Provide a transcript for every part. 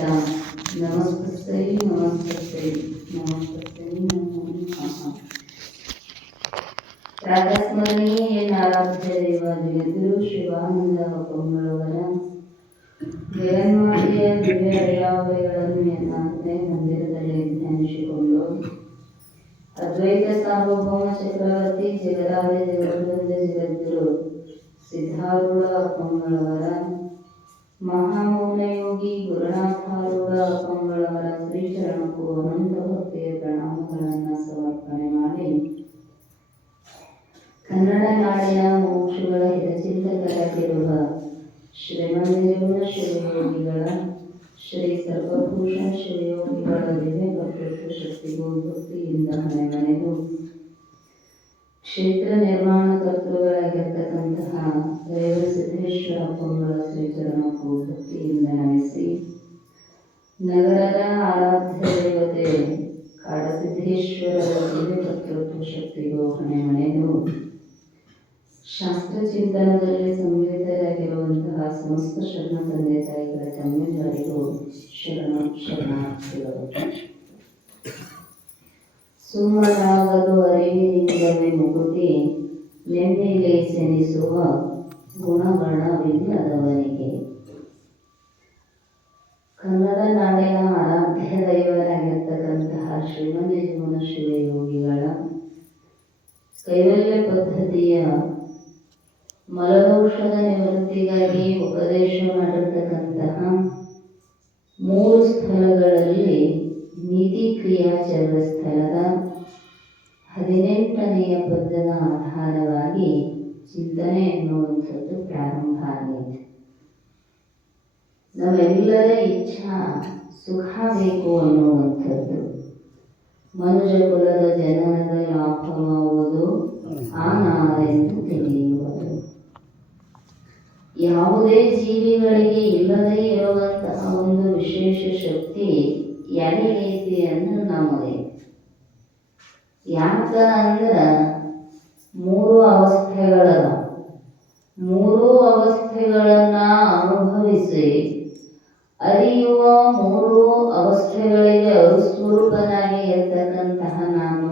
ನಮಸ್ತೈ ನಮಸ್ತೈ ನಮಸ್ತೈ ನಮೋ ನಮಃ. ಪ್ರಾತಸ್ಮರಣೀಯನಾರಾಧ್ಯ ದೇವ ಜಗದ್ಗುರು ಶಿವಾನಂದ ಪೊಂಗಳವರ ಜಗನ್ಮಾತೆಯ ದಿವ್ಯ ಲೀಲಾವಳಿಗಳನ್ನು ಎನ್ನಾತ್ಮೆ ಮಂದಿರದಲ್ಲಿ ಧ್ಯಾನಿಸಿಕೊಂಡು ಅದ್ವೈತ ಸಾರ್ವಭೌಮ ಚಕ್ರವರ್ತಿ ಜಗದಾದ ಜಗದ್ವಂದ ಜಗದ್ಗುರು ಸಿದ್ಧಾರೂಢ ಪೊಂಗಳವರ ಮಹಾಮೌನ ಯೋಗಿ ಗುರುನಾಥಾರೂಢ ಪೊಂಗಳವರ ಶ್ರೀಚರಣಕ್ಕೂ ಅನಂತ ಭಕ್ತಿಯ ಪ್ರಣಾಮಗಳನ್ನು ಸಮರ್ಪಣೆ ಮಾಡಿ ಕನ್ನಡ ನಾಡಿನ ಮೋಕ್ಷಗಳ ಹಿತಚಿಂತಕರಾಗಿರುವ ಶ್ರೀಮಂದಿರ ಶಿವಯೋಗಿಗಳ ಶ್ರೀ ಸರ್ವಭೂಷಣ ಶಿವಯೋಗಿಗಳ ದಿವ್ಯ ಕರ್ತೃತ್ವ ಶಕ್ತಿಗೂ ಭಕ್ತಿಯಿಂದ ಮನೆಮನೆಗೂ ಕ್ಷೇತ್ರ ನಿರ್ಮಾಣ ಕರ್ತೃಗಳಾಗಿರ್ತಕ್ಕಂತಹ ರೇವಸಿದ್ದೇಶ್ವರ ಪೊಂಗಳ ಶ್ರೀಚರಣಕ್ಕೂ ಭಕ್ತಿಯಿಂದ ನಮಿಸಿ ನಗರದ ಆರಾಧ್ಯ ದೇವತೆ ಕಾಡಸಿದ್ದೇಶ್ವರರ ದಿವ್ಯ ಕರ್ತೃತ್ವ ಶಕ್ತಿಗೂ ಮನೆಮನೆಗೂ ಶಾಸ್ತ್ರಚಿಂತನದಲ್ಲಿ ಸಂಮಿಳಿತರಾಗಿರುವಂತಹ ಸಮಸ್ತ ಶರಣ ತಂದೆ ತಾಯಿಗಳ ತಮ್ಮೆಲ್ಲರಿಗೂ ಶರಣಾರ್ಥಿಗಳು. ಸುಮ್ಮನಾಗಲು ಅರಿವಿನಿಂದಲೇ ಮುಗುತಿ ನೆಮ್ಮದಿಗೆ ಸೆನಿಸುವ ಗುಣಗಣವಿಲ್ಲದವನಿಗೆ. ಕನ್ನಡ ನಾಡಿನ ಆರಾಧ್ಯ ದೈವರಾಗಿರ್ತಕ್ಕಂತಹ ಶ್ರೀಮಂದಿರ ಶಿವಯೋಗಿಗಳ ಕೈವಲ್ಯ ಪದ್ಧತಿಯ ಮಲದೋಷದ ನಿವೃತ್ತಿಗಾಗಿ ಉಪದೇಶ ಮಾಡಿರ್ತಕ್ಕಂತಹ 3 ಸ್ಥಳಗಳಲ್ಲಿ ನೀತಿ ಕ್ರಿಯಾಚರಣ ಸ್ಥಳದ 18ನೆಯ ಪದ್ಯದ ಆಧಾರವಾಗಿ ಚಿಂತನೆ ಎನ್ನುವಂಥದ್ದು ಪ್ರಾರಂಭ ಆಗಿದೆ. ನಮ್ಮೆಲ್ಲರ ಇಚ್ಛಾ ಸುಖ ಬೇಕು ಅನ್ನುವಂಥದ್ದು. ಮನುಷ್ಯ ಕುಲದ ಜನನದ ಲಾಭವಾಗುವುದು ಆನಾರೆಂದು ತಿಳಿಯುವುದು. ಯಾವುದೇ ಜೀವಿಗಳಿಗೆ ಇಲ್ಲದೇ ಇರುವಂತಹ ಒಂದು ವಿಶೇಷ ಶಕ್ತಿ ಯಾರಿಗೈತಿ ಅಂದ್ರೆ ನಮಗೆ. ಯಾಕ ಅಂದ್ರ 3 ಅವಸ್ಥೆಗಳದ 3 ಅವಸ್ಥೆಗಳನ್ನ ಅನುಭವಿಸಿ ಅರಿಯುವ 3 ಅವಸ್ಥೆಗಳಿಗೆ ಅರುಸ್ವರೂಪನಾಗಿ ಇರ್ತಕ್ಕಂತಹ ನಾನು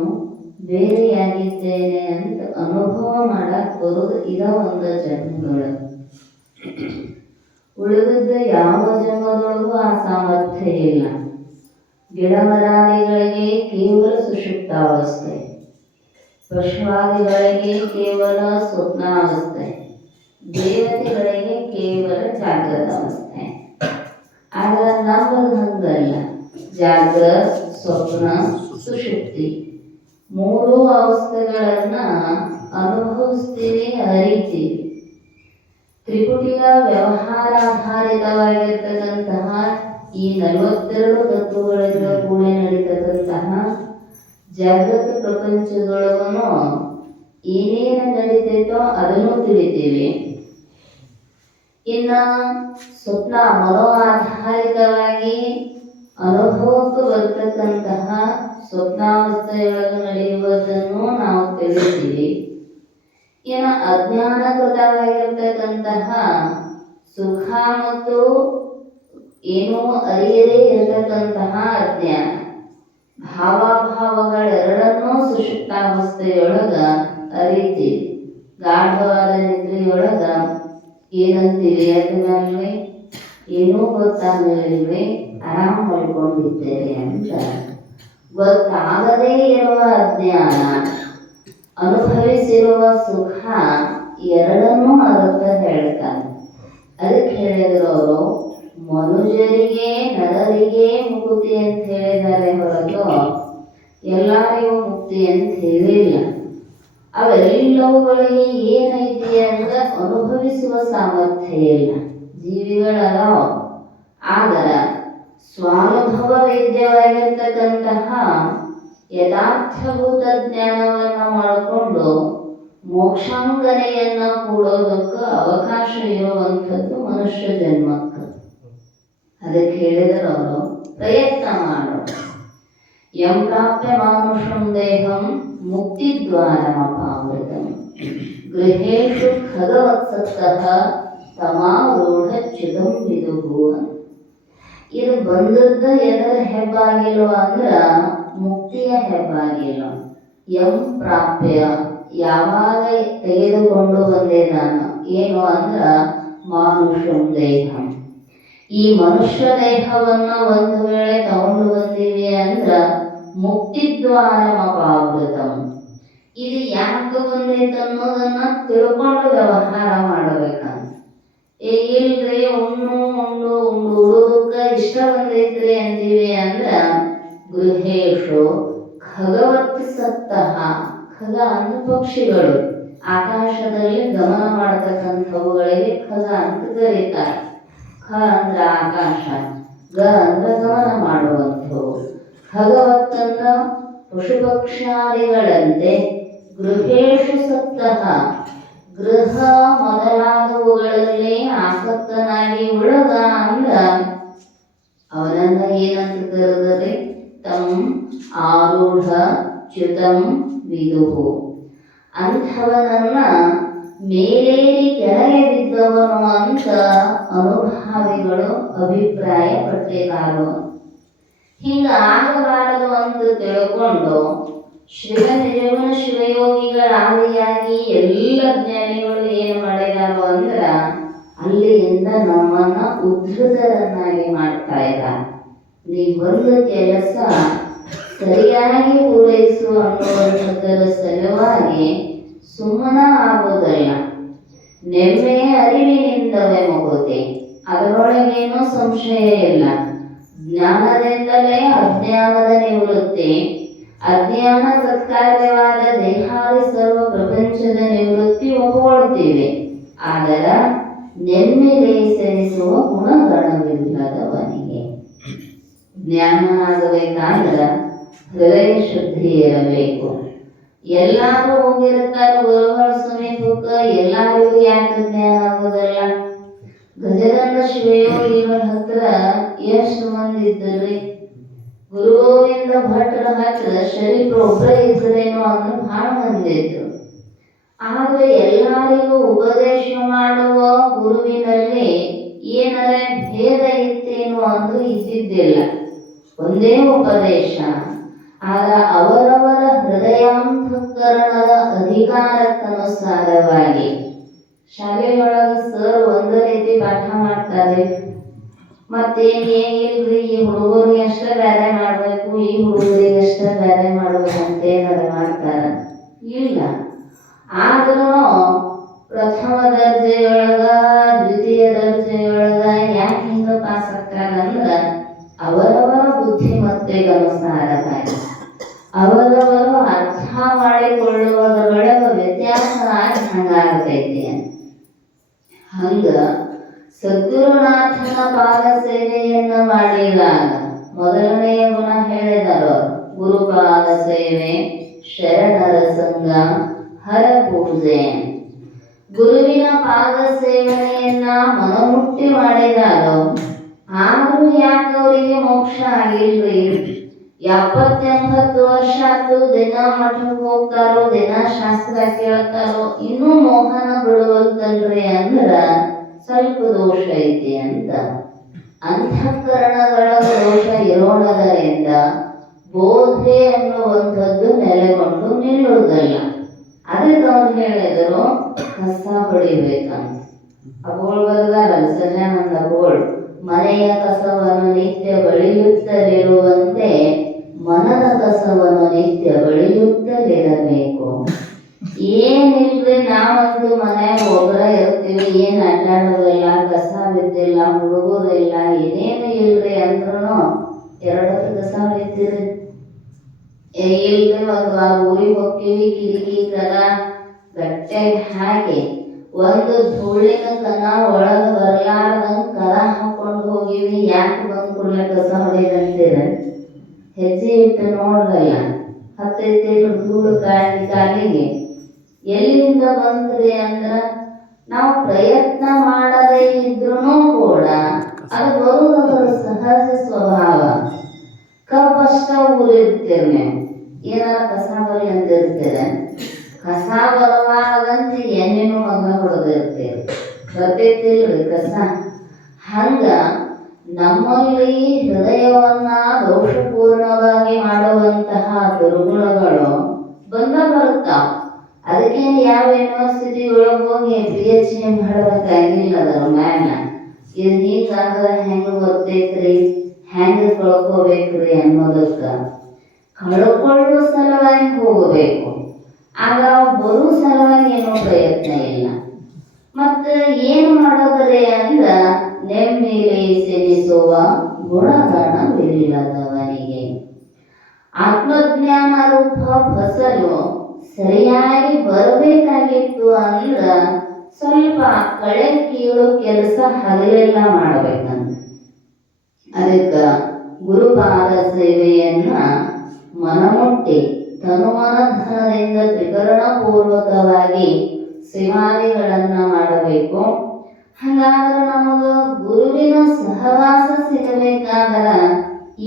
ಬೇರೆಯಾಗಿದ್ದೇನೆ ಅಂತ ಅನುಭವ ಮಾಡಕ್ ಬರುವುದು ಇದ ಒಂದು ಜನ್ಮಗಳು. ಉಳಿದದ್ದ ಯಾವ ಜನ್ಮದೊಳಗೂ ಆ ಸಾಮರ್ಥ್ಯ ಇಲ್ಲ. ಗಿಡಮರಾದಿಗಳಿಗೆ ಕೇವಲ ಸುಷುಪ್ತಾವಸ್ಥೆ, ಪಶುವಾದಿಗಳಿಗೆ ಕೇವಲ ಸ್ವಪ್ನಾವಸ್ಥೆ, ದೇವತೆಗಳಿಗೆ ಕೇವಲ ಜಾಗೃತ ಅವಸ್ಥೆ. ಆದ್ರೆ ನಮ್ಮದು ಹಂಗಲ್ಲ. ಜಾಗ್ರತ್, ಸ್ವಪ್ನ, ಸುಷುಪ್ತಿ 3 ಅವಸ್ಥೆಗಳನ್ನ ಅನುಭವಿಸ್ತೀವಿ, ಅರಿತೀವಿ. ತ್ರಿಪುಟಿಯ ವ್ಯವಹಾರಾಧಾರಿತವಾಗಿರ್ತಕ್ಕಂತಹ ಈ 42 ತತ್ವಗಳಿಂದ ಕೂಡಿ ನಡೀತಕ್ಕಂತಹ ಜಾಗೃತ ಪ್ರಪಂಚದೊಳಗೂ ಏನೇನು ನಡೀತೈತೋ ಅದನ್ನು ತಿಳಿತೀವಿ. ಇನ್ನ ಸ್ವಪ್ನ ಮನೋ ಆಧಾರಿತವಾಗಿ ಅನುಭವಕ್ಕೆ ಬರ್ತಕ್ಕಂತಹ ಸ್ವಪ್ನಾವಸ್ಥೆಯೊಳಗೆ ನಡೆಯುವುದನ್ನು ನಾವು ತಿಳಿತೀವಿ. ಇನ್ನು ಅಜ್ಞಾನಕೃತವಾಗಿರ್ತಕ್ಕಂತಹ ಸುಖ ಮತ್ತು ಏನೂ ಅರಿಯದೇ ಇರತಕ್ಕಂತಹ ಅಜ್ಞಾನ ಭಾವಗಳೆರಡನ್ನೂ ಸುಷುಪ್ತಾವಸ್ಥೆಯೊಳಗ ಅರಿತೀವಿ. ಗಾಢವಾದ ನಿದ್ರೆಯೊಳಗ ಏನಂತೀವಿ, ಅದರಲ್ಲಿ ಏನೂ ಗೊತ್ತಾಗಲಿಲ್ವೇ, ಆರಾಮ್ ಮಾಡ್ಕೊಂಡಿದ್ದೇವೆ ಅಂತ. ಗೊತ್ತಾಗದೇ ಇರುವ ಅಜ್ಞಾನ, ಅನುಭವಿಸಿರುವ ಸುಖ ಎರಡನ್ನೂ ಅರ್ಥ ಹೇಳ್ತಾನೆ. ಅದಕ್ಕೆ ಹೇಳಿದ್ರು ಅವರು, ಮನುಜರಿಗೆ ನರರಿಗೆ ಮುಕ್ತಿ ಅಂತ ಹೇಳಿದ್ದಾರೆ ಹೊರತು ಎಲ್ಲರಿಗೂ ಮುಕ್ತಿ ಅಂತ ಹೇಳಿಲ್ಲ. ಅವೆಲ್ಲವುಗಳಿಗೆ ಏನೈತಿ ಅಂದ್ರೆ ಅನುಭವಿಸುವ ಸಾಮರ್ಥ್ಯ ಇಲ್ಲ. ಜೀವಿಗಳದಾವ, ಆದರೆ ಸ್ವಾನುಭವ ವೇದ್ಯವಾಗಿರ್ತಕ್ಕಂತಹ ಯಥಾರ್ಥಭೂತ ಜ್ಞಾನವನ್ನು ಮಾಡಿಕೊಂಡು ಮೋಕ್ಷಾಂಗನೆಯನ್ನ ಕೂಡೋದಕ್ಕೆ ಅವಕಾಶ ಇರುವಂಥದ್ದು ಮನುಷ್ಯ ಜನ್ಮಕ್ಕೆ. ಅದಕ್ಕೆ ಹೇಳಿದರು ಅವರು, ಪ್ರಯತ್ನ ಮಾಡು. ಯಂ ಪ್ರಾಪ್ಯ ಮಾನುಷಂ ದೇಹಂ ಮುಕ್ತಿದ್ವಾರಮಪಾವೃತಂ ಗೃಹೇಷು ಖಗವತ್ಸತ್ತಃ ತಮಾರೂಢಚ್ಯುತಂ ವಿದುಃ. ಇದು ಬಂದದ್ದ ಎದರ ಹೆಬ್ಬಾಗಿಲು ಅಂದ್ರ ಮುಕ್ತಿಯ ಹೆಬ್ಬಾಗಿಲು. ಎಂ ಪ್ರಾಪ್ಯ ಯಾವಾಗ ತೆಗೆದುಕೊಂಡು ಬಂದೆ ನಾನು ಏನು ಅಂದ್ರ ಮಾನುಷಂ ದೇಹಂ. ಈ ಮನುಷ್ಯ ದೇಹವನ್ನ ಒಂದು ವೇಳೆ ತಗೊಂಡು ಬಂದಿವಿ ಅಂದ್ರ ಮುಕ್ತಿದ್ವಾರಮಪಾವೃತಂ. ಇದು ಯಾಕೆ ಬಂದೈತೆ ಅನ್ನೋದನ್ನ ತಿಳ್ಕೊಂಡು ವ್ಯವಹಾರ ಮಾಡಬೇಕಂತ. ಇಲ್ರಿ ಉಣ್ಣು ಉಡುದಕ್ಕ ಇಷ್ಟ ಬಂದೈತ್ರಿ ಅಂತೀವಿ ಅಂದ್ರ ಗೃಹೇಶು ಖಗವತ್ ಸತ್ತಃ. ಖಗ ಅಂದ್ರೆ ಪಕ್ಷಿಗಳು, ಆಕಾಶದಲ್ಲಿ ಗಮನ ಮಾಡತಕ್ಕಂಥವುಗಳಿಗೆ ಖಗ ಅಂತ ಕರೀತಾರೆ. ಖ ಅಂದ್ರ ಆಕಾಶ, ಗ ಅಂದ್ರ ಗಮನ ಮಾಡುವಂಥವು. ಖಗವತ್ ಅಂದ್ರ ಪಶು ಪಕ್ಷಾದಿಗಳಂತೆ ಗೃಹೇಶು ಸತ್ತಃ ಗೃಹ ಮೊದಲಾದವುಗಳಲ್ಲಿ ಆಸಕ್ತನಾಗಿ ಉಳದ ಅಂದ್ರ ಅವನನ್ನ ಏನಂತ ಕರೆದರೆ ತಂ ಆರೂಢ ಚ್ಯುತಂ ವಿದುಹು. ಅಂಥವನನ್ನ ಮೇಲೇರಿ ಕೆಳಗೆ ಬಿದ್ದವನು ಅಂತ ಅನುಭಾವಿಗಳು ಅಭಿಪ್ರಾಯ ಪಟ್ಟಿದ್ದಾರೆ. ಹಿಂಗ ಆಗಬಾರದು ಅಂತ ತಿಳ್ಕೊಂಡು ನಿಜಗುಣ ಶಿವಯೋಗಿಗಳಾದಿಯಾಗಿ ಎಲ್ಲ ಜ್ಞಾನಿಗಳು ಏನು ಮಾಡಿದಾರೋ ಅಂದ್ರ ಅಲ್ಲಿಂದ ನಮ್ಮನ್ನ ಉದ್ಧತರನ್ನಾಗಿ ಮಾಡ್ತಾ ಇದ್ದಾರೆ. ನೀವೊಂದು ಕೆಲಸ ಸರಿಯಾಗಿ ಪೂರೈಸು ಅನ್ನುವಂಥದ್ದರ ಸಲುವಾಗಿ ಸುಮ್ಮನ ಆಗುವುದಲ್ಲ. ನೆಮ್ಮೆ ಅರಿವಿನಿಂದವೇ ಮುಗುತ್ತೆ, ಅದರೊಳಗೇನೂ ಸಂಶಯ ಇಲ್ಲ. ಜ್ಞಾನದಿಂದಲೇ ಅಜ್ಞಾನದ ನಿವೃತ್ತಿ, ಅಜ್ಞಾನ ಸತ್ಕಾರ್ಯವಾದ ದೇಹಾದಿ ಸರ್ವ ಪ್ರಪಂಚದ ನಿವೃತ್ತಿ ಒಪ್ಪಿಕೊಳ್ತೀವಿ. ಆದರೆ ನೆಮ್ಮಿಗೆ ಸರಿಸುವ ಗುಣಗಣವಿಲ್ಲದವನಿಗೆ ಜ್ಞಾನ ಆಗಬೇಕಾದ್ರೆ ಹೃದಯ ಶುದ್ಧಿ ಇರಬೇಕು. ಎಲ್ಲಾರು ಹೋಗಿರ್ತಾರ ಗುರುಗಳ ಸಮೀಪಕ್ಕೆ, ಎಲ್ಲರಿಗೂ ಯಾಕೆ ಜ್ಞಾನ ಆಗೋದಲ್ಲ? ಗಜದಂಡ ಶಿವಯೋಗಿಗಳ ಹತ್ರ ಎಷ್ಟು ಮಂದಿ ಇದ್ದರು? ಗುರು ಗೋವಿಂದ ಭಟ್ರ ಹತ್ರ ಶರೀಫ್ರು ಒಬ್ಬರೇ ಇದ್ದರೇನೋ ಅಂದ್ರೆ ಬಹಳ ಮಂದಿ ಇದ್ರು. ಆದ್ರೆ ಎಲ್ಲರಿಗೂ ಉಪದೇಶ ಮಾಡುವ ಗುರುವಿನಲ್ಲಿ ಏನರ ಭೇದ ಇತ್ತೇನೋ ಅಂದ್ರೆ ಇದ್ದಿದ್ದಿಲ್ಲ, ಒಂದೇ ಉಪದೇಶ. ಆಗ ಅವರವರ ಹೃದಯಾಂತಃಕರಣದ ಅಧಿಕಾರಕ್ಕನುಸಾರವಾಗಿ ಶಾಲೆಯೊಳಗ ಸರ್ ಒಂದು ರೀತಿ ಪಾಠ ಮಾಡ್ತಾರೆ, ಮತ್ತೇನಿಲ್ರಿ ಈ ಹುಡುಗರಿಗೆ ಅಷ್ಟ ಬೇರೆ ಮಾಡ್ಬೇಕು, ಈ ಹುಡುಗರಿಗೆ ಅಷ್ಟ ಬೇರೆ ಮಾಡ್ಬೇಕು ಅಂತ ಏನಾರ ಮಾಡ್ತಾರ? ಇಲ್ಲ. ಆದ್ರೂ ಪ್ರಥಮ ದರ್ಜೆಯೊಳಗ ದ್ವಿತೀಯ ದರ್ಜೆಯೊಳಗ ಯಾಕೆ ಹಿಂಗ ಪಾಸ್ ಆಗ್ತಾರಂದ್ರ ಅವರವರ ಬುದ್ಧಿಮತ್ತೆಗನುಸಾರವಾಗಿ ಅವರವರು ಅರ್ಥ ಮಾಡಿಕೊಳ್ಳುವುದರೊಳಗ ವ್ಯತ್ಯಾಸ ಹಂಗಾಗತೈತಿ. ಹಂಗ ಸದ್ಗುರುನಾಥನ ಪಾದ ಸೇವೆಯನ್ನ ಮಾಡಿದಾಗ ಮೊದಲನೆಯ ಗುಣ ಹೇಳಿದರು, ಗುರುಪಾದ ಸೇವೆ, ಶರಣರ ಸಂಘ, ಹರ ಪೂಜೆ. ಗುರುವಿನ ಪಾದ ಸೇವನೆಯನ್ನ ಮನಮುಟ್ಟಿ ಮಾಡಿದಾಗ ಆದ್ರೂ ಯಾಕೆ ಅವರಿಗೆ ಮೋಕ್ಷ ಆಗಿಲ್ರಿ? 70-80 ವರ್ಷ ಆಯ್ತು, ದಿನ ಮಠಕ್ಕೆ ಹೋಗ್ತಾರೋ, ದಿನ ಶಾಸ್ತ್ರ ಕೇಳ್ತಾರೋ, ಇನ್ನೂ ಮೋಹನ ಬಿಡುವಲ್ತಲ್ರಿ ಅಂದ್ರ ಸ್ವಲ್ಪ ದೋಷ ಐತಿ ಅಂತ. ಅಂತಃಕರಣಗಳ ದೋಷ ಇರೋಣದರಿಂದ ಬೋಧೆ ಅನ್ನುವಂಥದ್ದು ನೆಲೆಗೊಂಡು ನಿಲ್ಲುವುದಲ್ಲ. ಅದಕ್ಕೆ ಅವ್ರು ಹೇಳಿದರು ಕಸ ಹೊಡಿಬೇಕಂತ. ಅಗೋಳ್ ಬರೆದಾರಲ್ಲ ಸಜ್ಜಾನಂದ ಅಗೋಳ್, ಮನೆಯ ಕಸವನ್ನು ನಿತ್ಯ ಬಳಿಯುತ್ತಲಿರುವಂತೆ ಮನದ ಕಸವನ್ನು ನಿತ್ಯ ಬಳಿಯುತ್ತಲಿರಬೇಕು. ಏನಿಲ್ರಿ, ನಾವಂತೂ ಮನ್ಯಾಗ ಒಬ್ಬರ ಇರ್ತೀವಿ, ಏನ್ ಅಡ್ಡಾಡೋದಿಲ್ಲ, ಕಸ ಬಿದ್ದಿಲ್ಲ, ಹುಡುಗೋದಿಲ್ಲ, ಏನೇನು ಇಲ್ರಿ ಅಂದ್ರೂ 2 ಹೊತ್ತು ಕಸ ಹೊಡಿತೀರಿ. ಇಲ್ರಿ ಒಂದು ಊರಿಗೆ ಹೋಗ್ತೀವಿ, ಕಿಟಕಿ ಕರ ಗಟ್ಟಿಯಾಗಿ ಹಾಕಿ ಒಂದು ಧೂಳಿನ ಕನ ಒಳಗ ಬರಲಾರ್ದಂಗ ಕರ ಹಾಕೊಂಡು ಹೋಗಿವಿ, ಯಾಕೆ ಬಂದ್ ಕೂಡಲೇ ಕಸ ಹೊಡಿದಂತೀರ? ಹೆಜ್ಜೆ ಇಟ್ಟು ನೋಡ್ರಲ್ಲ, ಹತ್ತೈತಿ ಧೂಳು ಕಾಲಿಗೆ ಎಲ್ಲಿಂದ ಬಂದ್ರಿ ಅಂದ್ರ ನಾವು ಪ್ರಯತ್ನ ಮಾಡದೇ ಇದ್ರೂ ಕೂಡ ಅದು ಬರುವುದರ ಸಹಜ ಸ್ವಭಾವ. ಕಬ್ಬಷ್ಟ ಊರಿರ್ತೀರಿ, ನೀವು ಏನಾರ ಕಸ ಬರಲಿ ಅಂದಿರ್ತೀರ, ಕಸ ಬರಬಾರದಂತ ಎಣ್ಣೆನೂ ಮಗ ಹೊಡೆದಿರ್ತೀರಿ, ಬರ್ತೈತಿಲ್ರಿ ಕಸ. ಹಂಗ ನಮ್ಮಲ್ಲಿ ಹೃದಯವನ್ನ ದೋಷಪೂರ್ಣವಾಗಿ ಮಾಡುವಂತಹ ದುರ್ಗುಣಗಳು ಬರುತ್ತಾವ. ಅದಕ್ಕೇನು ಯಾವ ಯೂನಿವರ್ಸಿಟಿ ಒಳಗೆ ಹೋಗಿ PhD ಮಾಡಬೇಕಾಗಿಲ್ಲ ಅದರ ಮ್ಯಾಲ. ಇದು ಹೀಗಾದ್ರೆ ಹೆಂಗೆ ಬರ್ತೈತ್ರಿ, ಹೆಂಗೆ ಕಳ್ಕೋಬೇಕ್ರಿ ಅನ್ನೋದಕ್ಕ ಕಳ್ಕೊಳ್ಳೋ ಸಲುವಾಗಿ ಹೋಗಬೇಕು. ಆಗ ಬರೋ ಸಲುವಾಗಿ ಏನೋ ಪ್ರಯತ್ನ ಇಲ್ಲ. ಮತ್ತು ಏನು ಮಾಡೋದ್ರೆ ಅಂದ್ರ ನೆಮ್ಮಿಲಿ ಸೆನಿಸುವ ಗುಣಗಣವಿಲ್ಲದವನಿಗೆ ಆತ್ಮಜ್ಞಾನ ರೂಪ ಫಸಲು ಸರಿಯಾಗಿ ಬರಬೇಕಾಗಿತ್ತು ಅಂದ್ರ ಸ್ವಲ್ಪ ಕಳೆ ಕೀಳು ಕೆಲಸ ಹಗಲೆಲ್ಲ ಮಾಡಬೇಕಂತ. ಅದಕ್ಕ ಗುರುಪಾದ ಸೇವೆಯನ್ನ ಮನಮುಟ್ಟಿ ತನುಮನ ಧನದಿಂದ ತ್ರಿಕರಣ ಪೂರ್ವಕವಾಗಿ ಸೇವಾದಿಗಳನ್ನ ಮಾಡಬೇಕು. ಹಾಗಾದ್ರೆ ನಮಗ ಗುರುವಿನ ಸಹವಾಸ ಸಿಗಬೇಕಾದ್ರ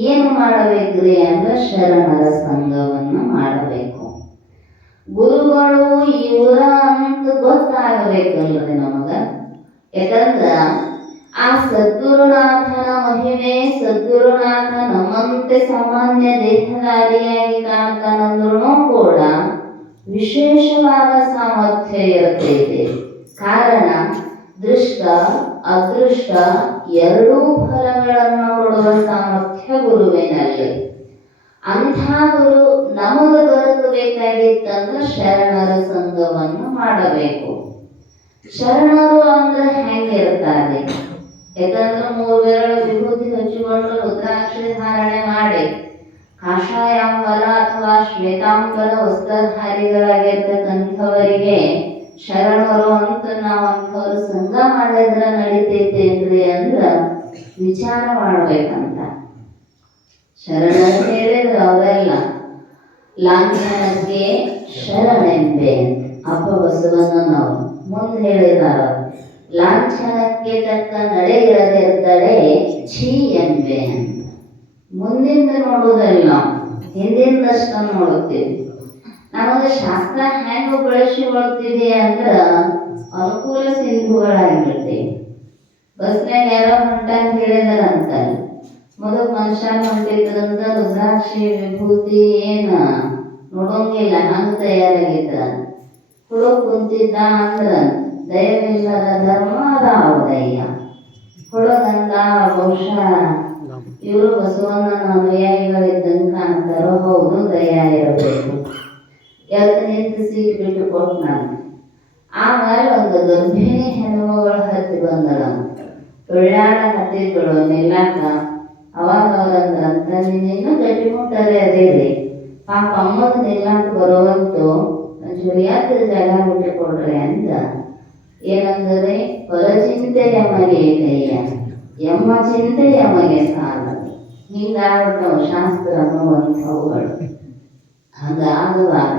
ಏನು ಮಾಡಬೇಕ್ರಿ ಅಂದ್ರೆ ಶರಣರ ಸಂಘವನ್ನ ಮಾಡಬೇಕು. ಗುರುಗಳು ಇವರ ಅಂತ ಗೊತ್ತಾಗಬೇಕಲ್ರಿ ನಮಗ. ಯಾಕಂದ್ರ ಆ ಸದ್ಗುರುನಾಥನ ಮಹಿಮೆ, ಸದ್ಗುರುನಾಥ ನಮ್ಮಂತೆ ಸಾಮಾನ್ಯ ದೇಹಧಾರಿಯಾಗಿ ಕಾಣ್ತಾನಂದ್ರೂ ಕೂಡ ವಿಶೇಷವಾದ ಸಾಮರ್ಥ್ಯ ಇರುತ್ತೈತೆ. ಕಾರಣ ದೃಷ್ಟ ಅದೃಷ್ಟ ಎರಡೂ ಫಲಗಳನ್ನು ಕೊಡುವ ಸಾಮರ್ಥ್ಯ ಗುರುವಿನಲ್ಲಿ. ಅಂಥ ಗುರು ನಮಗ ದೊರಕಬೇಕಾಗಿತ್ತಂದ್ರೆ ಶರಣರ ಸಂಘವನ್ನು ಮಾಡಬೇಕು. ಶರಣರು ಅಂದ್ರೆ ಹೆಂಗಿರ್ತಾರೆ? ಯಾಕಂದ್ರೆ 3 ಬೆರಳು ವಿಭೂತಿ ಹಚ್ಚಿಕೊಂಡು ರುದ್ರಾಕ್ಷಿ ಧಾರಣೆ ಮಾಡಿ ಕಾಷಾಯಾಂಬರ ಅಥವಾ ಶ್ವೇತಾಂಬರ ವಸ್ತ್ರಧಾರಿಗಳಾಗಿರ್ತಕ್ಕಂಥವರಿಗೆ ಶರಣರು ಅಂತ ನಾವು ಅಂಥವ್ರ ಸಂಘ ಮಾಡಿದ್ರೆ ನಡೀತೈತೇನ್ರಿ ಅಂದ್ರ ವಿಚಾರ ಮಾಡ್ಬೇಕಂತ. ಶರಣರು ಹೇಳಿದ್ರೆ ಅವರೆಲ್ಲ ಲಾಂಛನಕ್ಕೆ ಶರಣೆಂಬೆ ಅಪ್ಪ ಬಸವಣ್ಣನವರು ಮುಂದೆ ಹೇಳಿದಾರ. ಲಾಂಛನಕ್ಕೆ ತಕ್ಕ ನಡೆ ಇರದಿರ್ತಡೆ ಛೀ ಎಂಬೆ ಅಂತ. ಮುಂದಿಂದ ನೋಡುವುದಲ್ಲ, ಹಿಂದಿಂದಷ್ಟ ನೋಡುತ್ತೀವಿ. ನಮಗೆ ಶಾಸ್ತ್ರ ಹೆಂಗ ಬಳಸಿಕೊಳ್ತೀವಿ ಅಂದ್ರ ಅನುಕೂಲ ಸಿಂಧುಗಳಾಗಿರ್ತೇವೆ. ಬಸ್ನಾಗ ಯಾರೋ ಹೊಂಟ ಅಂತ ಹೇಳಿದಾರ ಅಂತ ಮೊದಲು ಮನುಷ್ಯ ಹೊಂಟಿದ್ರಂತ ರುದ್ರಾಕ್ಷಿ ವಿಭೂತಿ ಏನ ನೋಡೋಂಗಿಲ್ಲ, ಹಂಗ ತಯಾರಾಗಿದ್ರ ಹುಡುಗ ಕುಂತಿದ್ದ ಅಂದ್ರ ದಯವಿಲ್ಲದ ಧರ್ಮ ಅದಾವ ದಯ್ಯ. ಹುಡುಗಂದ ಬಹುಶಃ ಇವರು ಬಸವಣ್ಣನ ಅನುಯಾಯಿಗಳಿದ್ದಂಗೆ ಕಾಣ್ತಾರೋ, ಹೌದು ದಯ ಇರಬೇಕು. ಎದ್ದು ನಿಂತು ಸೀಟ್ ಬಿಟ್ಟು ಕೊಟ್ಟು ನಾನು. ಆಮೇಲೆ ಒಂದು ಗರ್ಭಿಣಿ ಹೆಣ್ಣುಮಗಳು ಹತ್ತಿ ಬಂದಳ. ಒಳ್ಳಾಡ ಹತ್ತಿಗಳು ನಿಲ್ಲಾಕ. ಅವಾಗ ಅವ್ರಂದ್ರಂತ ನೀನು ಗಟ್ಟಿ ಮುಟ್ಟರೆ ಅದೇ ರೀ ಪಾಪ ಅಮ್ಮಗ ನಿಲ್ಲಾಕ ಬರುವಂತು ಒಂಚೂರು ಯಾತ್ರೆ ಜಾಗ ಬಿಟ್ಟು ಕೊಡ್ರಿ ಅಂತ. ಏನಂದರೆ ಹೊರಚಿಂತೆ ಯಮಗೆ ಕೈಯ, ಎಮ್ಮ ಚಿಂತೆ ಯಮಗೆ ಸಾಲ. ಹಿಂಗಾಗ್ಬಿಟ್ಟವು ಶಾಸ್ತ್ರ ಅನ್ನುವಂಥವುಗಳು. ಹಾಗಾಗುವಾಗ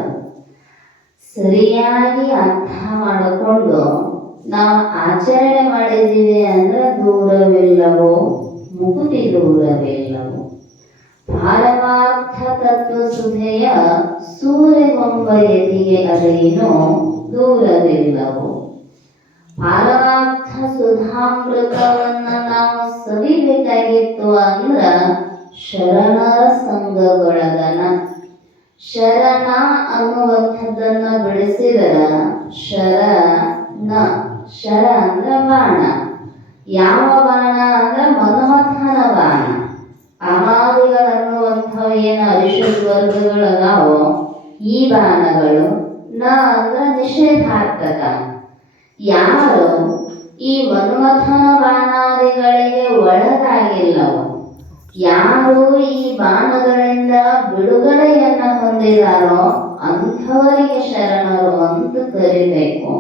ಸರಿಯಾಗಿ ಅರ್ಥ ಮಾಡಿಕೊಂಡು ನಾವು ಆಚರಣೆ ಮಾಡಿದ್ದೀವಿ ಅಂದ್ರೆ ದೂರವಿಲ್ಲವೋ ಮುಕುತಿ ದೂರವಿಲ್ಲವೋ. ಪಾರಮಾರ್ಥ ತತ್ವ ಸುಧೆಯ ಸೂರ್ಯಗೊಂಬ ಎದಿಗೆ ಅದೇನೋ ದೂರವಿಲ್ಲವೋ. ಪಾರಮಾರ್ಥ ಸುಧಾಮೃತವನ್ನ ನಾವು ಸವಿಬೇಕಾಗಿತ್ತು ಅಂದ್ರ ಶರಣರ ಸಂಘಗೊಳಗನ. ಶರಣ ಅನ್ನುವಂಥದ್ದನ್ನ ಬೆಳೆಸಿದರ ಶರಣ, ಶರ ಅಂದ್ರೆ ಬಾಣ. ಯಾವ ಬಾಣ ಅಂದ್ರೆ ಮನ್ಮಥನ ಬಾಣ. ಅಮಾದಿಗಳನ್ನುವಂಥವು ಏನು ಅರಿಷಡ್ ವರ್ಗಗಳದಾವೋ ಈ ಬಾಣಗಳು. ನ ಅಂದ್ರೆ ನಿಷೇಧಾರ್ಥಕ. ಯಾರು ಈ ಮನ್ಮಥನ ಬಾಣಾದಿಗಳಿಗೆ ಒಳಗಾಗಿಲ್ಲವೋ, ಯಾರು ಈ ಬಾಣಗಳಿಂದ ಬಿಡುಗಡೆಯನ್ನ ಹೊಂದಿದಾರೋ ಅಂಥವರಿಗೆ ಶರಣರು ಅಂತ ಕರಿಬೇಕು.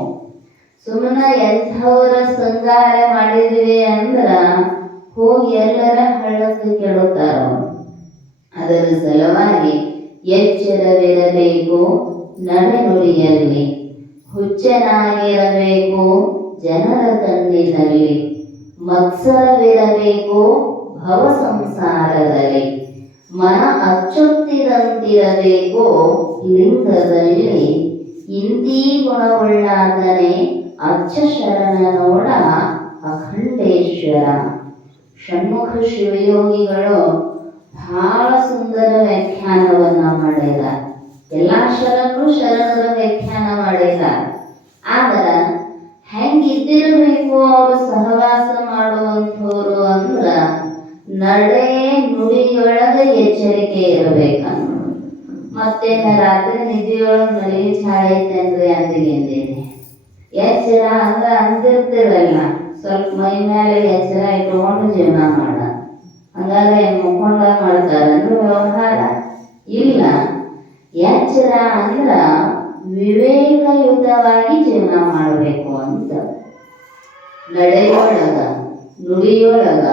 ಸುಮ್ಮನೆ ಎಂಥವರ ಸಂಗಾರ ಮಾಡಿದ್ವಿ ಅಂದ್ರ ಹೋಗಿ ಎಲ್ಲರ ಹಳ್ಳಕ್ಕೆ ಕೆಡುತ್ತಾರೋ. ಅದರ ಸಲುವಾಗಿ ಎಚ್ಚರವಿರಬೇಕು ನಡೆನುಡಿಯಲ್ಲಿ, ಹುಚ್ಚನಾಗಿರಬೇಕು ಜನರ ಕಣ್ಣಿನಲ್ಲಿ, ಮತ್ಸರವಿರಬೇಕು ಭವ ಸಂಸಾರದಲ್ಲಿ, ಮನ ಅಚ್ಚೊತ್ತಿದಂತಿರಬೇಕು ಲಿಂಗದಲ್ಲಿ. ಇಂತೀ ಗುಣವುಳ್ಳಾತನೇ ಅಚ್ಚ ಶರಣನೋಡ ಅಖಂಡೇಶ್ವರ. ಷಣ್ಮುಖ ಶಿವಯೋಗಿಗಳು ಬಹಳ ಸುಂದರ ವ್ಯಾಖ್ಯಾನವನ್ನ ಮಾಡ್ಯಾರ. ಎಲ್ಲಾ ಶರಣರ ವ್ಯಾಖ್ಯಾನ ಮಾಡ್ಯಾರ. ಆದ್ರ ಹೆಂಗಿದ್ದಿರಬೇಕು ಅವರು ಸಹವಾಸ ಮಾಡುವಂಥವ್ರು ಅಂದ್ರ ನಡೆ ನುಡಿಯೊಳಗ ಎಚ್ಚರಿಕೆ ಇರಬೇಕಂತ. ಮತ್ತೆ ರಾತ್ರಿ ನಿದ್ದೆಯೊಳಗೆ ಮಳಿ ಛಾಯೈತೇನ್ರಿ ಅಂದಿಗಿಂದೇನೆ ಎಚ್ಚರ ಅಂದ್ರ ಅಂತಿರ್ತಿರಲ್ಲ, ಸ್ವಲ್ಪ ಮೈ ಮೇಲೆ ಎಚ್ಚರ ಇಟ್ಕೊಂಡು ಜೀವನ ಮಾಡ. ಹಂಗಾದ್ರೆ ಮುಖಂಡ ಮಾಡ್ತಾರಂದ್ರೆ ವ್ಯವಹಾರ ಇಲ್ಲ. ಎಚ್ಚರ ಅಂದ್ರ ವಿವೇಕಯುತವಾಗಿ ಜೀವನ ಮಾಡಬೇಕು ಅಂತ. ನಡೆಯೊಳಗ ನುಡಿಯೊಳಗ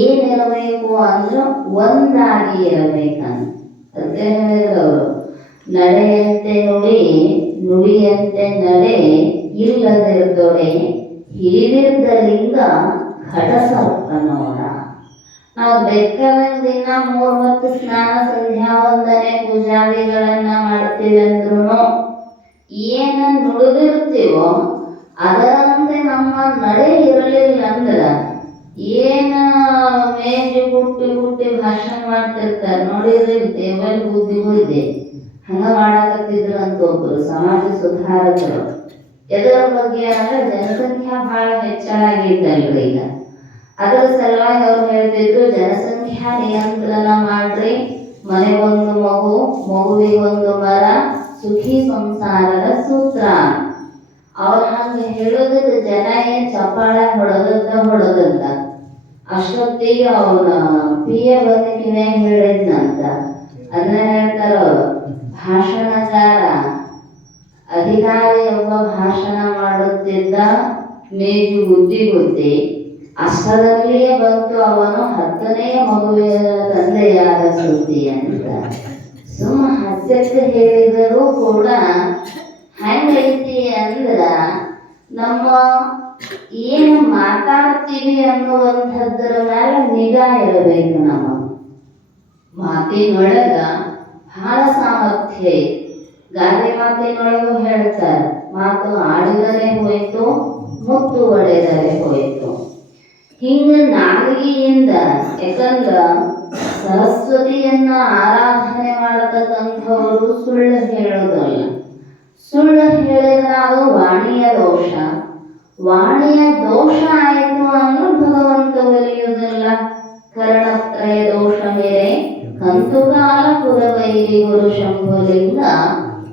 ಏನಿರಬೇಕು ಅಂದ್ರ ಒಂದಾಗಿ ಇರಬೇಕಂತ. ಅದಕ್ಕೆ ಹೇಳಿದ್ರು ಅವರು, ನಡೆಯಂತೆ ನುಡಿ ನುಡಿಯಂತೆ ನಡೆ, ಇಲ್ಲದಿರ್ದೊಡೆ ಹಿಡಿದಿರ್ದ ಲಿಂಗ ಘಟ ಸರ್ಪ ನೋಡ. ನಾವು ಬೇಕಾದಂಗ ದಿನ 3 ಹೊತ್ತು ಸ್ನಾನ ಸಂಧ್ಯಾ ವಂದನೆ ಪೂಜಾದಿಗಳನ್ನ ಮಾಡ್ತೀವಿ ಅಂದ್ರೂ ಏನ ನುಡಿದಿರ್ತೀವೋ ಅದರಂತೆ ನಮ್ಮ ನಡೆ ಇರಲಿಲ್ಲ ಅಂದ್ರ ಏನ ಮೇಜು ಗುಟ್ಟಿ ಭಾಷಣ ಮಾಡ್ತಿರ್ತಾರೆ ನೋಡಿದ್ರಿ, ಟೇಬಲ್ ಬುದ್ಧಿ ಹಂಗ ಮಾಡಕತ್ತಿದ್ರು ಅಂತ ಒಬ್ಬರು ಸಮಾಜ ಸುಧಾರಕರು. ಎದರ ಬಗ್ಗೆ ಅಂದ್ರೆ ಜನಸಂಖ್ಯಾ ಬಹಳ ಹೆಚ್ಚಾಗಿದ್ದಲ್ರಿ ಈಗ. ಅದರ ಸಲುವಾಗಿ ಅವ್ರು ಹೇಳ್ತಿದ್ರು, ಜನಸಂಖ್ಯಾ ನಿಯಂತ್ರಣ ಮಾಡ್ರಿ, ಮನೆಗೊಂದು ಮಗು, ಮಗುವಿಗೊಂದು ಮರ, ಸುಖಿ ಸಂಸಾರದ ಸೂತ್ರ. ಅವ್ರ ಹಂಗ ಹೇಳೋದಕ್ಕೆ ಜನ ಏನ್ ಚಪ್ಪಾಳೆ ಹೊಡೆದದ್ದ ಅಷ್ಟೊತ್ತಿಗೆ ಅವನ ಪಿಯ ಬದುಕಿನೇ ಹೇಳಿದ್ನಂತ. ಅದನ್ನ ಹೇಳ್ತಾರ ಅವರು, ಭಾಷಣಕಾರ ಅಧಿಕಾರಿಯೊಬ್ಬ ಭಾಷಣ ಮಾಡುತ್ತಿದ್ದ, ಮೇಜು ಗುದ್ದಿ ಅಷ್ಟರಲ್ಲಿಯೇ ಬಂತು ಅವನು 10ನೇ ಮಗುವಿನ ತಂದೆಯಾದ ಸುದ್ದಿ ಅಂತ. ಸುಮ್ಮ ಹಾಸ್ಯಕ್ಕೆ ಹೇಳಿದರೂ ಕೂಡ ಹೆಂಗೈತಿ ಅಂದ್ರ ನಮ್ಮ ಏನು ಮಾತಾಡ್ತೀವಿ ಅನ್ನುವಂಥದ್ರ ಮೇಲೆ ನಿಗಾ ಇರಬೇಕು. ನಮ್ಮ ಮಾತಿನೊಳಗ ಬಹಳ ಸಾಮರ್ಥ್ಯ. ಗಾದೆ ಮಾತಿನೊಳಗೂ ಹೇಳ್ತಾರೆ, ಮಾತು ಆಡಿದರೆ ಹೋಯ್ತು, ಮುತ್ತು ಒಡೆದರೆ ಹೋಯ್ತು. ಹಿಂಗ ನಾಲಿಗೆಯಿಂದ, ಯಾಕಂದ್ರ ಸರಸ್ವತಿಯನ್ನ ಆರಾಧನೆ ಮಾಡತಕ್ಕಂಥವರು ಸುಳ್ಳು ಹೇಳೋದಲ್ಲ. ಸುಳ್ಳು ಹೇಳಿದ್ರೆ ಅದು ವಾಣಿಯ ದೋಷ. ವಾಣಿಯ ದೋಷ ಆಯಿತು ಅಂದ್ರೆ ಭಗವಂತ ಒಲಿಯುವುದಿಲ್ಲ. ಕರ್ಣತ್ರಯ ದೋಷ ಮೇರೆ ಕಂತುಕಾಲ ಪುರವೈರಿ ಗುರು ಶಂಭುಲಿಂಗ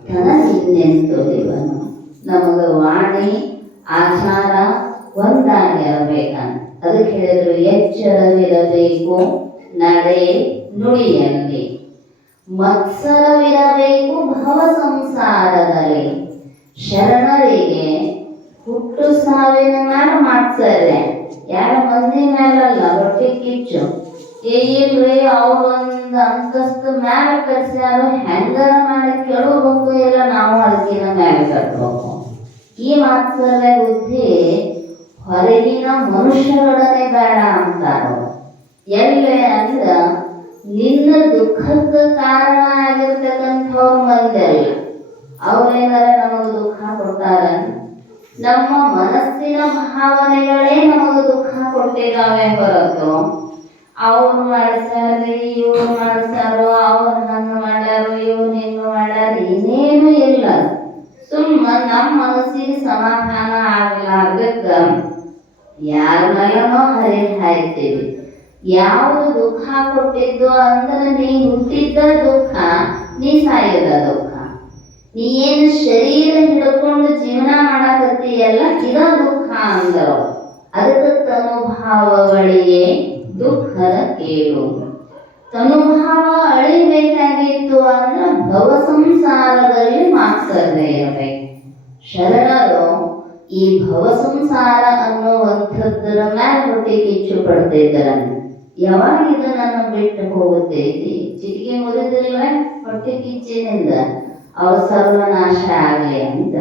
ತನ ನಿನ್ನೆಂತೊಲಿವನು. ನಮಗ ವಾಣಿ ಆಚಾರ ಒಂದಾಗಿರಬೇಕಂತ. ಅದಕ್ಕೆ ಹೇಳಿದ್ರು, ಎಚ್ಚರವಿರಬೇಕು ನಡೆ ನುಡಿಯಲ್ಲಿ, ಮತ್ಸರವಿರಬೇಕು ಭವ ಸಂಸಾರದಲ್ಲಿ. ಶರಣರಿಗೆ ಹುಟ್ಟು ಸಾವಿನ ಮೇಲೆ ಮಾತ್ಸರ್ಯ, ಯಾರ ಮಂದಿ ಮೇಲಲ್ಲ, ಹೊಟ್ಟೆ ಕಿಚ್ಚು. ಇಲ್ರಿ ಅವ್ರೊಂದು ಅಂತಸ್ತು ಮ್ಯಾಲ ಕಟ್ಸ್ಯಾರು, ಹೆಂಗಾರ ಮಾಡಿ ಕೆಡಬೇಕು, ಇಲ್ಲ ನಾವು ಅದಕ್ಕಿನ ಮ್ಯಾಲ ಕಟ್ಬೇಕು. ಈ ಮಾತ್ಸರ್ಯ ಬುದ್ಧಿ ಹೊರಗಿನ ಮನುಷ್ಯರೊಡನೆ ಬೇಡ ಅಂತಾರೋ. ಎಲ್ಲೇ ಅಂದ್ರ ನಿನ್ನ ದುಃಖಕ್ಕೆ ಕಾರಣ ಆಗಿರ್ತಕ್ಕಂಥವ್ರ ಮಂದಲ್ಲ. ಅವ್ರೇನಾರ ನಮಗ ದುಃಖ ಕೊಡ್ತಾರ? ನಮ್ಮ ಮನಸ್ಸಿನ ಭಾವನೆಗಳೇ ನಮಗ ದುಃಖ ಕೊಟ್ಟಿದ್ದಾವೆ ಹೊರತು ಅವ್ರು ಮಾಡ್ಸಾರಿ, ಇವ್ರು ಮಾಡ್ಸಾರೋ, ಅವ್ರು ಹಂಗ ಮಾಡ್ಯಾರು, ಇವ್ರು ಹಿಂಗ ಮಾಡ್ಯಾರ, ಏನೇನು ಇಲ್ಲ. ಸುಮ್ಮ ನಮ್ಮ ಮನಸ್ಸಿಗೆ ಸಮಾಧಾನ ಆಗ್ಲಾರ್ದಕ್ಕ ಯಾರ ಮೇಲನೋ ಹಾಯ್ತೀವಿ. ಯಾವುದು ದುಃಖ ಕೊಟ್ಟಿದ್ದು ಅಂದ್ರೆ ನೀ ಹುಟ್ಟಿದ್ದ ದುಃಖ, ನೀ ಸಾಯೋದ ದುಃಖ. ನೀ ಏನು ಶರೀರ ಹಿಡ್ಕೊಂಡು ಜೀವನ ಮಾಡಕತ್ತೀಯಲ್ಲ, ಇದ ದುಃಖ ಅಂದರು. ಅದಕ್ಕೆ ತನುಭಾವಗಳಿಗೆ ದುಃಖದ ಕೇಳು. ತನುಭಾವ ಅಳಿಬೇಕಾಗಿತ್ತು ಅಂದ್ರೆ ಭವ ಸಂಸಾರದಲ್ಲಿ ಮಾತ್ಸರ್ಯ ಇರಬೇಕು. ಶರಣರು ಈ ಭವ ಸಂಸಾರ ಅನ್ನುವಂಥದ್ರ ಮ್ಯಾಲ ಹೊಟ್ಟೆ ಕಿಚ್ಚು ಪಡ್ತಿದ್ದರನ್ನು. ಯಾವಾಗ ಇದು ನನ್ನ ಬಿಟ್ಟು ಹೋಗುತ್ತೈತಿ, ಚಿಟಿಕೆ ಮುರಿದಿಲ್ಲ ಹೊಟ್ಟೆ ಕಿಚ್ಚಿನಿಂದ ಅವ್ರ ಸರ್ವನಾಶ ಆಗಲಿ ಅಂತ.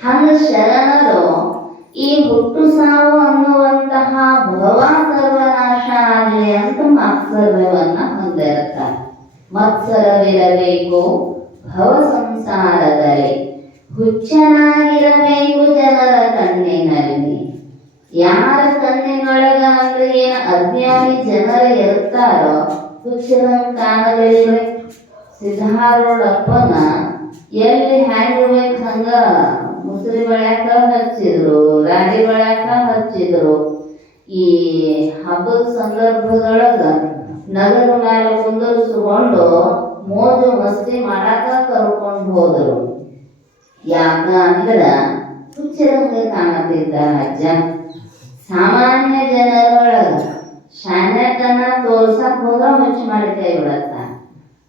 ಹಂಗ ಶರಣರು ಈ ಹುಟ್ಟು ಸಾವು ಅನ್ನುವಂತಹ ಭವ ಸರ್ವನಾಶ ಆಗಲಿ ಅಂತ ಮಾತ್ಸರ್ಯವನ್ನ ಹೊಂದಿರ್ತಾರೆ. ಮತ್ಸರವಿರಬೇಕು ಭವ ಸಂಸಾರದಲ್ಲಿ, ಹುಚ್ಚನಾಗಿರಬೇಕು ಜನರ ಕಣ್ಣಿನಲ್ಲಿ. ಯಾರ ಕಣ್ಣಿನೊಳಗ ಅಂದ್ರೆ ಏನ ಅಜ್ಞಾನಿ ಜನರು ಇರ್ತಾರೋ ಹುಚ್ಚರಂಗ್ ಕಾಣಲಿಲ್ರಿ. ಸಿದ್ಧಾರೂಢಪ್ಪನ ಎಲ್ಲಿ ಹ್ಯಾಂಗಿರ್ಬೇಕು ಹಂಗ ಮುಸುರಿ ಬೆಳ್ಯಾಕ ಹಚ್ಚಿದ್ರು, ರಾಡಿ ಬೆಳ್ಯಾಕ ಹಚ್ಚಿದ್ರು. ಈ ಹಬ್ಬದ ಸಂದರ್ಭದೊಳಗ ನಗರ ಮೇಲೆ ಕುಂದರ್ಸ್ಕೊಂಡು ಮೋಜು ಮಸ್ತಿ ಮಾಡಾಕ ಕರ್ಕೊಂಡು ಹೋದರು. ಯಾಕ ಅಂದ್ರ ಹುಚ್ಚರಂಗ ಕಾಣತಿದ್ದ ಅಜ್ಜ. ಸಾಮಾನ್ಯ ಜನರೊಳಗ ಶಾನ್ಯತನ ತೋರ್ಸಕ್ ಹೋದ್ರ ಹುಚ್ಚ ಮಾಡಿ ಕೈ ಬಿಡತ್ತ.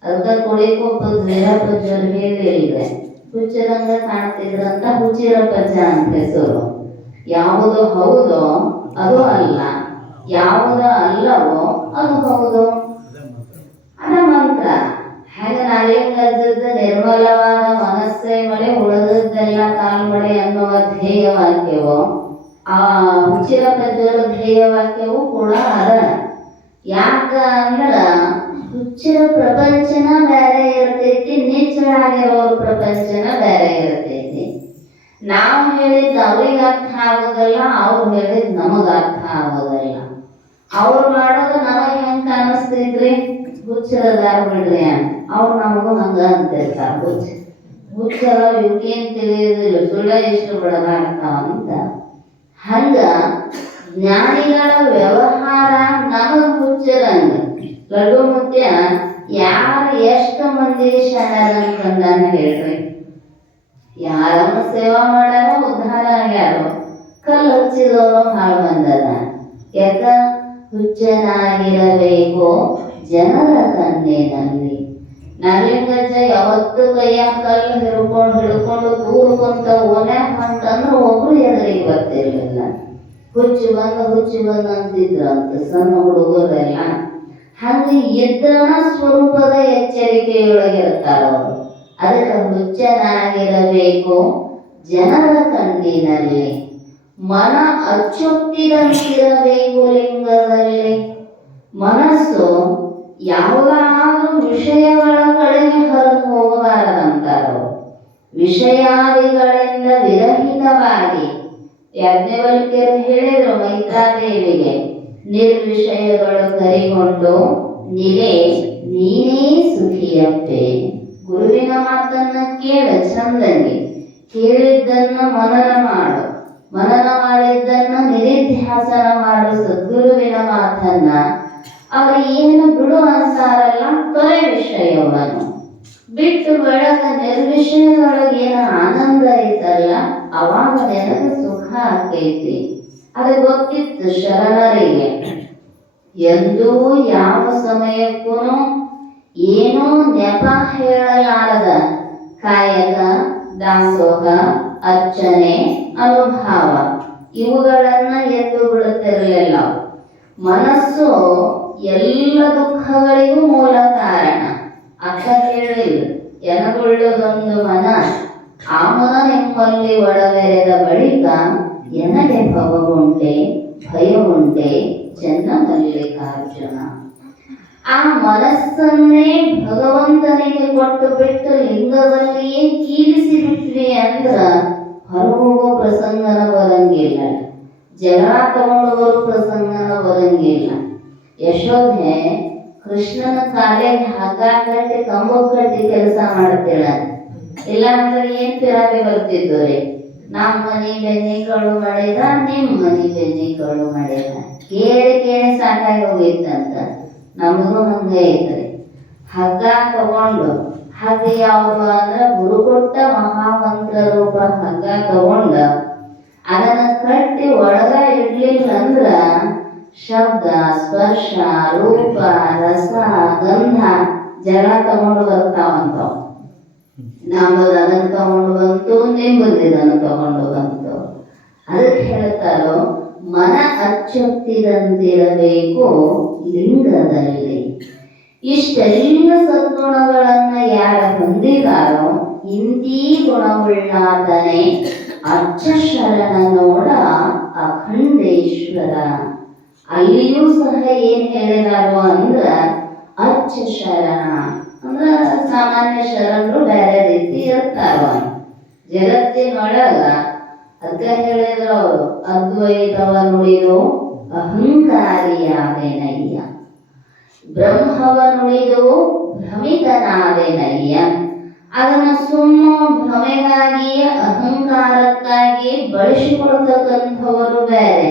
ಅದಕ್ಕ ಕೊಡಿಕೊಪ್ಪದ ವೀರಪ್ಪಜ್ಜರು ಹೇಳಿದ್ರೆ ಹುಚ್ಚರಂಗ ಕಾಣ್ತಿದ್ರಂತ ಹುಚ್ಚಿರಪ್ಪಜ್ಜ ಅಂತ ಹೆಸರು. ಯಾವುದು ಹೌದೋ ಅದು ಅಲ್ಲ, ಯಾವುದು ಅಲ್ಲವೋ ಅದು ಹೌದು. ಅದ ಮಂತ್ರ. ಹಾಗೆ ನಾಲಿಂಗಜ್ಜದ ನಿರ್ಮಲವಾದ ಮನಸ್ಸೇ ಮಳೆ ಉಳಿದದ್ದೆಲ್ಲ ಕಾಲ್ಮಡೆ ಅನ್ನುವ ಧ್ಯೇಯ ವಾಕ್ಯವು ಆ ಹುಚ್ಚಿರಪ್ಪಜ್ಜರ ಧ್ಯೇಯ ವಾಕ್ಯವು ಕೂಡ ಅದ. ಯಾಕ ಅಂದ್ರ ಹುಚ್ಚಿರ ಪ್ರಪಂಚನ ಬೇರೆ ಇರ್ತೈತಿ, ನಿಚ್ಚಳಾಗಿರೋರ ಪ್ರಪಂಚನ ಬೇರೆ ಇರ್ತೈತಿ. ನಾವು ಹೇಳಿದ್ ಅವ್ರಿಗೆ ಅರ್ಥ ಆಗೋದಲ್ಲ, ಅವ್ರು ಹೇಳಿದ್ ನಮಗ ಅರ್ಥ ಆಗೋದಲ್ಲ. ಅವ್ರು ಮಾಡೋದು ನಮಗ್ ಹೆಂಗ್ ಕಾಣಿಸ್ತೈತ್ರಿ, ಹುಚ್ಚರದಾರ ಬಿಡ್ರಿ ಅಂತ. ಅವ್ರು ನಮಗೂ ಹಂಗ ಅಂತಿರ್ತಾರ. ಹುಚ್ಚರ ಇವಕ್ಕೇನ್ ತಿಳಿಯೋದಿಲ್ಲ, ಸುಳ್ಳ ಎಷ್ಟು ಬಡದಾಡ್ತಾವಂತ. ಹಂಗ ಜ್ಞಾನಿಗಳ ವ್ಯವಹಾರ ನಮಗ್ ಹುಚ್ಚರಂಗ. ಲಡ್ಡು ಮುತ್ಯ ಯಾರು ಎಷ್ಟು ಮಂದಿ ಶರಣರಂತಂದಾನ ಹೇಳ್ರಿ. ಯಾರನ್ನು ಸೇವಾ ಮಾಡ್ಯಾರೋ ಉದ್ಧಾರ ಆಗ್ಯಾರೋ, ಕಲ್ಲು ಹಚ್ಚಿದವರು ಹಾಳು ಬಂದದ. ಯಾಕ ಹುಚ್ಚನಾಗಿರಬೇಕು ಜನರ ಕಣ್ಣಿನಲ್ಲಿ. ನಾಲಿಂಗಜ್ಜ ಯಾವತ್ತು ಕೈಯಾಗ ಕಲ್ಲು ಹಿಡ್ಕೊಂಡು ದೂರ್ಕೊಂತ ಓನ್ಯಾಗ ಅಂತಂದ್ರೆ ಒಬ್ರು ಎದುರಿಗೆ ಬರ್ತಿರ್ಲಿಲ್ಲ. ಹುಚ್ಚು ಬಂದು ಅಂತಿದ್ರಂತ ಸಣ್ಣ ಹುಡುಗರೆಲ್ಲ. ಹಂಗ ಎದ್ದನ ಸ್ವರೂಪದ ಎಚ್ಚರಿಕೆಯೊಳಗಿರ್ತಾರ ಅವರು. ಅದಕ್ಕೆ ಹುಚ್ಚನಾಗಿರಬೇಕು ಜನರ ಕಣ್ಣಿನಲ್ಲಿ, ಮನ ಅಚ್ಚೊತ್ತಿದಂತಿರಬೇಕು ಲಿಂಗದಲ್ಲಿ. ಮನಸ್ಸು ಯಾವುದಾದ್ರೂ ವಿಷಯಗಳ ಕಡೆಗೆ ಹೊರತು ಹೋಗಬಾರದಂತಾರೋ. ವಿಷಯಾದಿಗಳಿಂದ ವಿರಹಿತವಾಗಿ ಯಾಜ್ಞವಲ್ಕ್ಯರು ಹೇಳಿದ್ರು ಮೈತ್ರಾದೇವಿಗೆ, ನಿರ್ವಿಷಯಗಳು ಕರಿಗೊಂಡು ನೀನೇ ಸುಖಿಯಪ್ಪೆ. ಗುರುವಿನ ಮಾತನ್ನ ಕೇಳ ಚಂದಂಗೆ, ಕೇಳಿದ್ದನ್ನ ಮನನ ಮಾಡು, ಮನನ ಮಾಡಿದ್ದನ್ನ ನಿಧಿಧ್ಯಾಸನ ಮಾಡು. ಸದ್ಗುರುವಿನ ಮಾತನ್ನ ಅವ್ರು ಏನು ಬಿಡು ಅನ್ಸಾರಲ್ಲ, ತೊರೆ ವಿಷಯವನ್ನು ಬಿಟ್ಟು ಬೆಳಗ ನಿರ್ವಿಷಯದೊಳಗೆ ಏನು ಆನಂದ ಐತಲ್ಲ, ಅವಾಗ ನನಗೆ ಸುಖ ಆಕೈತಿ. ಅದು ಗೊತ್ತಿತ್ತು ಶರಣರಿಗೆ. ಎಂದೂ ಯಾವ ಸಮಯಕ್ಕೂ ಏನೋ ನೆಪ ಹೇಳಲಾರದ ಕಾಯಕ, ದಾಸೋಹ, ಅರ್ಚನೆ, ಅನುಭಾವ ಇವುಗಳನ್ನ ಎದ್ದು ಬಿಡುತ್ತಿರಲಿಲ್ಲ. ಮನಸ್ಸು ಎಲ್ಲ ದುಃಖಗಳಿಗೂ ಮೂಲ ಕಾರಣ. ಅಕ್ಕ ಹೇಳಿಲ್ಲ, ಎನಗೊಳ್ಳದೊಂದು ಮನ, ಆ ಮನ ನಿಮ್ಮಲ್ಲಿ ಒಳವೆರೆದ ಬಳಿಕ ಎನಗೆ ಭವಗುಂಟೆ ಭಯವುಂಟೆ ಚೆನ್ನ ಮಲ್ಲಿಕಾರ್ಜುನ. ಆ ಮನಸ್ಸನ್ನೇ ಭಗವಂತನಿಗೆ ಕೊಟ್ಟು ಬಿಟ್ಟು ಲಿಂಗದಲ್ಲಿಯೇ ಕೀಲಿಸಿ ಬಿಟ್ವಿ ಅಂದ್ರ ಹೊರಹೋಗೋ ಪ್ರಸಂಗನ ಬರಂಗಿಲ್ಲ, ಜಗಳ ತಗೊಂಡು ಬರೋ ಪ್ರಸಂಗನ ಬರಂಗಿಲ್ಲ. ಯಶೋಧೆ ಕೃಷ್ಣನ ಕಾಲಿಗೆ ಹಗ್ಗ ಕಟ್ಟಿ ಕಂಬ ಕಟ್ಟಿ ಕೆಲಸ ಮಾಡ್ತೇಳ, ಇಲ್ಲ ಅಂದ್ರೆ ಏನ್ ಪಿರಾಬಿ ಬರ್ತಿದ್ದು ರೀ. ನಮ್ಮ ಮನಿ ಬೆನ್ನಿ ಕಳು ಮಾಡಿದ, ನಿಮ್ ಮನಿ ಬೆನ್ನಿ ಕಳು ಮಾಡಿದ. ಕೇಳಿ ಸಾಕಾಗಿ ಹೋಗಿತ್ತಂತ. ನಮಗೂ ಹಂಗೆ ಐತ್ರಿ. ಹಗ್ಗ ತಗೊಂಡು, ಹಗ್ಗ ಯಾವುದು ಅಂದ್ರೆ ಗುರು ಕೊಟ್ಟ ಮಹಾಮಂತ್ರ ರೂಪ ಹಗ್ಗ ತಗೊಂಡ ಅದನ್ನ ಕಟ್ಟಿ ಒಳಗ ಇಡ್ಲಿಲ್ಲ ಅಂದ್ರ ಶಬ್ದ, ಸ್ಪರ್ಶ, ರೂಪ, ರಸ, ಗಂಧ ಜಗಳ ತಗೊಂಡು ಬರ್ತಾವಂತಾವ. ನಮ್ಮದು ಅದನ್ನ ತಗೊಂಡು ಬಂತು, ನಿಮ್ಮದು ಇದನ್ನು ತಗೊಂಡು ಬಂತು. ಅದಕ್ಕೆ ಹೇಳ್ತಾರೋ ಮನ ಅಚ್ಚೊತ್ತಿದಂತಿರಬೇಕು ಲಿಂಗದಲ್ಲಿ. ಇಷ್ಟೆಲ್ಲ ಸದ್ಗುಣಗಳನ್ನ ಯಾರ ಹೊಂದಿದಾರೋ ಇಂತೀ ಗುಣವುಳ್ಳಾತನೇ ಅಚ್ಚ ಶರಣ ನೋಡ ಅಖಂಡೇಶ್ವರ. ಅಲ್ಲಿಯೂ ಸಹ ಏನ್ ಹೇಳಿದಾರೋ ಅಂದ್ರ ಅಚ್ಚ ಶರಣ ಅಂದ್ರ ಸಾಮಾನ್ಯ ಶರಣರು ಬೇರೆ ರೀತಿ ಇರ್ತಾರ ಜಗತ್ತಿನೊಳಗ. ಅದ್ಕ ಹೇಳಿದ್ರು ಅವರು ಅದ್ವೈತವ ನುಡಿದು ಅಹಂಕಾರಿಯಾದೆನಯ್ಯ. ಬ್ರಹ್ಮವ ನುಡಿದು ಭ್ರಮಿತನಾದೆನಯ್ಯ. ಅದನ್ನು ಸುಮ್ಮ ಭ್ರಮೆಗಾಗಿ ಅಹಂಕಾರಕ್ಕಾಗಿ ಬಳಸಿಕೊಡ್ತಕ್ಕಂಥವರು ಬೇರೆ.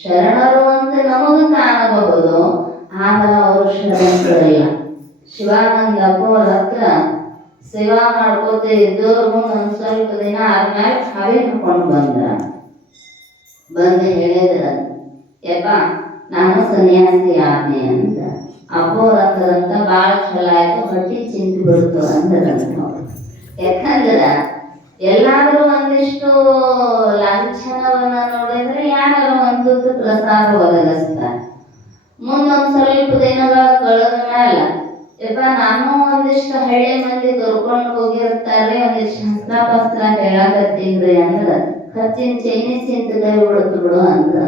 ಶರಣರು ಅಂತ ನಮಗೂ ಕಾಣಬಹುದು, ಆದ್ರೆ ಅವರು ಶರಣರಿಲ್ಲ. ಶಿವಾನಂದ ಅಪ್ಪವ್ರ ಹತ್ರ ಸೇವಾ ಮಾಡ್ಕೋತ ಇದ್ದವ್ರು ಮುಂದೆ ಸ್ವಲ್ಪ ದಿನ ಆದ್ಮೇಲೆ ಹಾವೇ ಹಾಕೊಂಡು ಬಂದು ಹೇಳಿದ್ರ, ಯಪ್ಪ ನಾನು ಸನ್ಯಾಸಿ ಆದ್ನೆ ಅಂತ. ಅಪ್ಪವ್ರ ಹತ್ರಂತ ಭಾಳ ಚಲೋ ಆಯ್ತು, ಹೊಟ್ಟಿ ಚಿಂತೆ ಬಿಡ್ತು ಅಂದ್ರಂತ. ಯಾಕಂದ್ರ ಎಲ್ಲಾದ್ರೂ ಒಂದಿಷ್ಟು ಲಾಂಛನವನ್ನ ನೋಡಿದ್ರೆ ಯಾರು ಒಂದು ಪ್ರಸಾದ ಒದಗಿಸ್ತಾರೆ. ಮುಂದೊಂದ್ ಸ್ವಲ್ಪ ದಿನಗಳ ಕಳೆದ ಮೇಲೆ ಯಪ್ಪ ನಾನು ಒಂದಿಷ್ಟು ಹಳ್ಳಿ ಮಂದಿ ಕರ್ಕೊಂಡು ಹೋಗಿರ್ತಾರೆ, ಒಂದಿಷ್ಟು ಹಸ್ತ್ರ ಹೇಳಕತ್ತೀನ್ರಿ ಅಂದ್ರ ಖರ್ಚಿನ ಚೈನಿ ಚಿಂತ ಕೈ ಬಿಡುತ್ತು ಬಿಡು ಅಂದ್ರ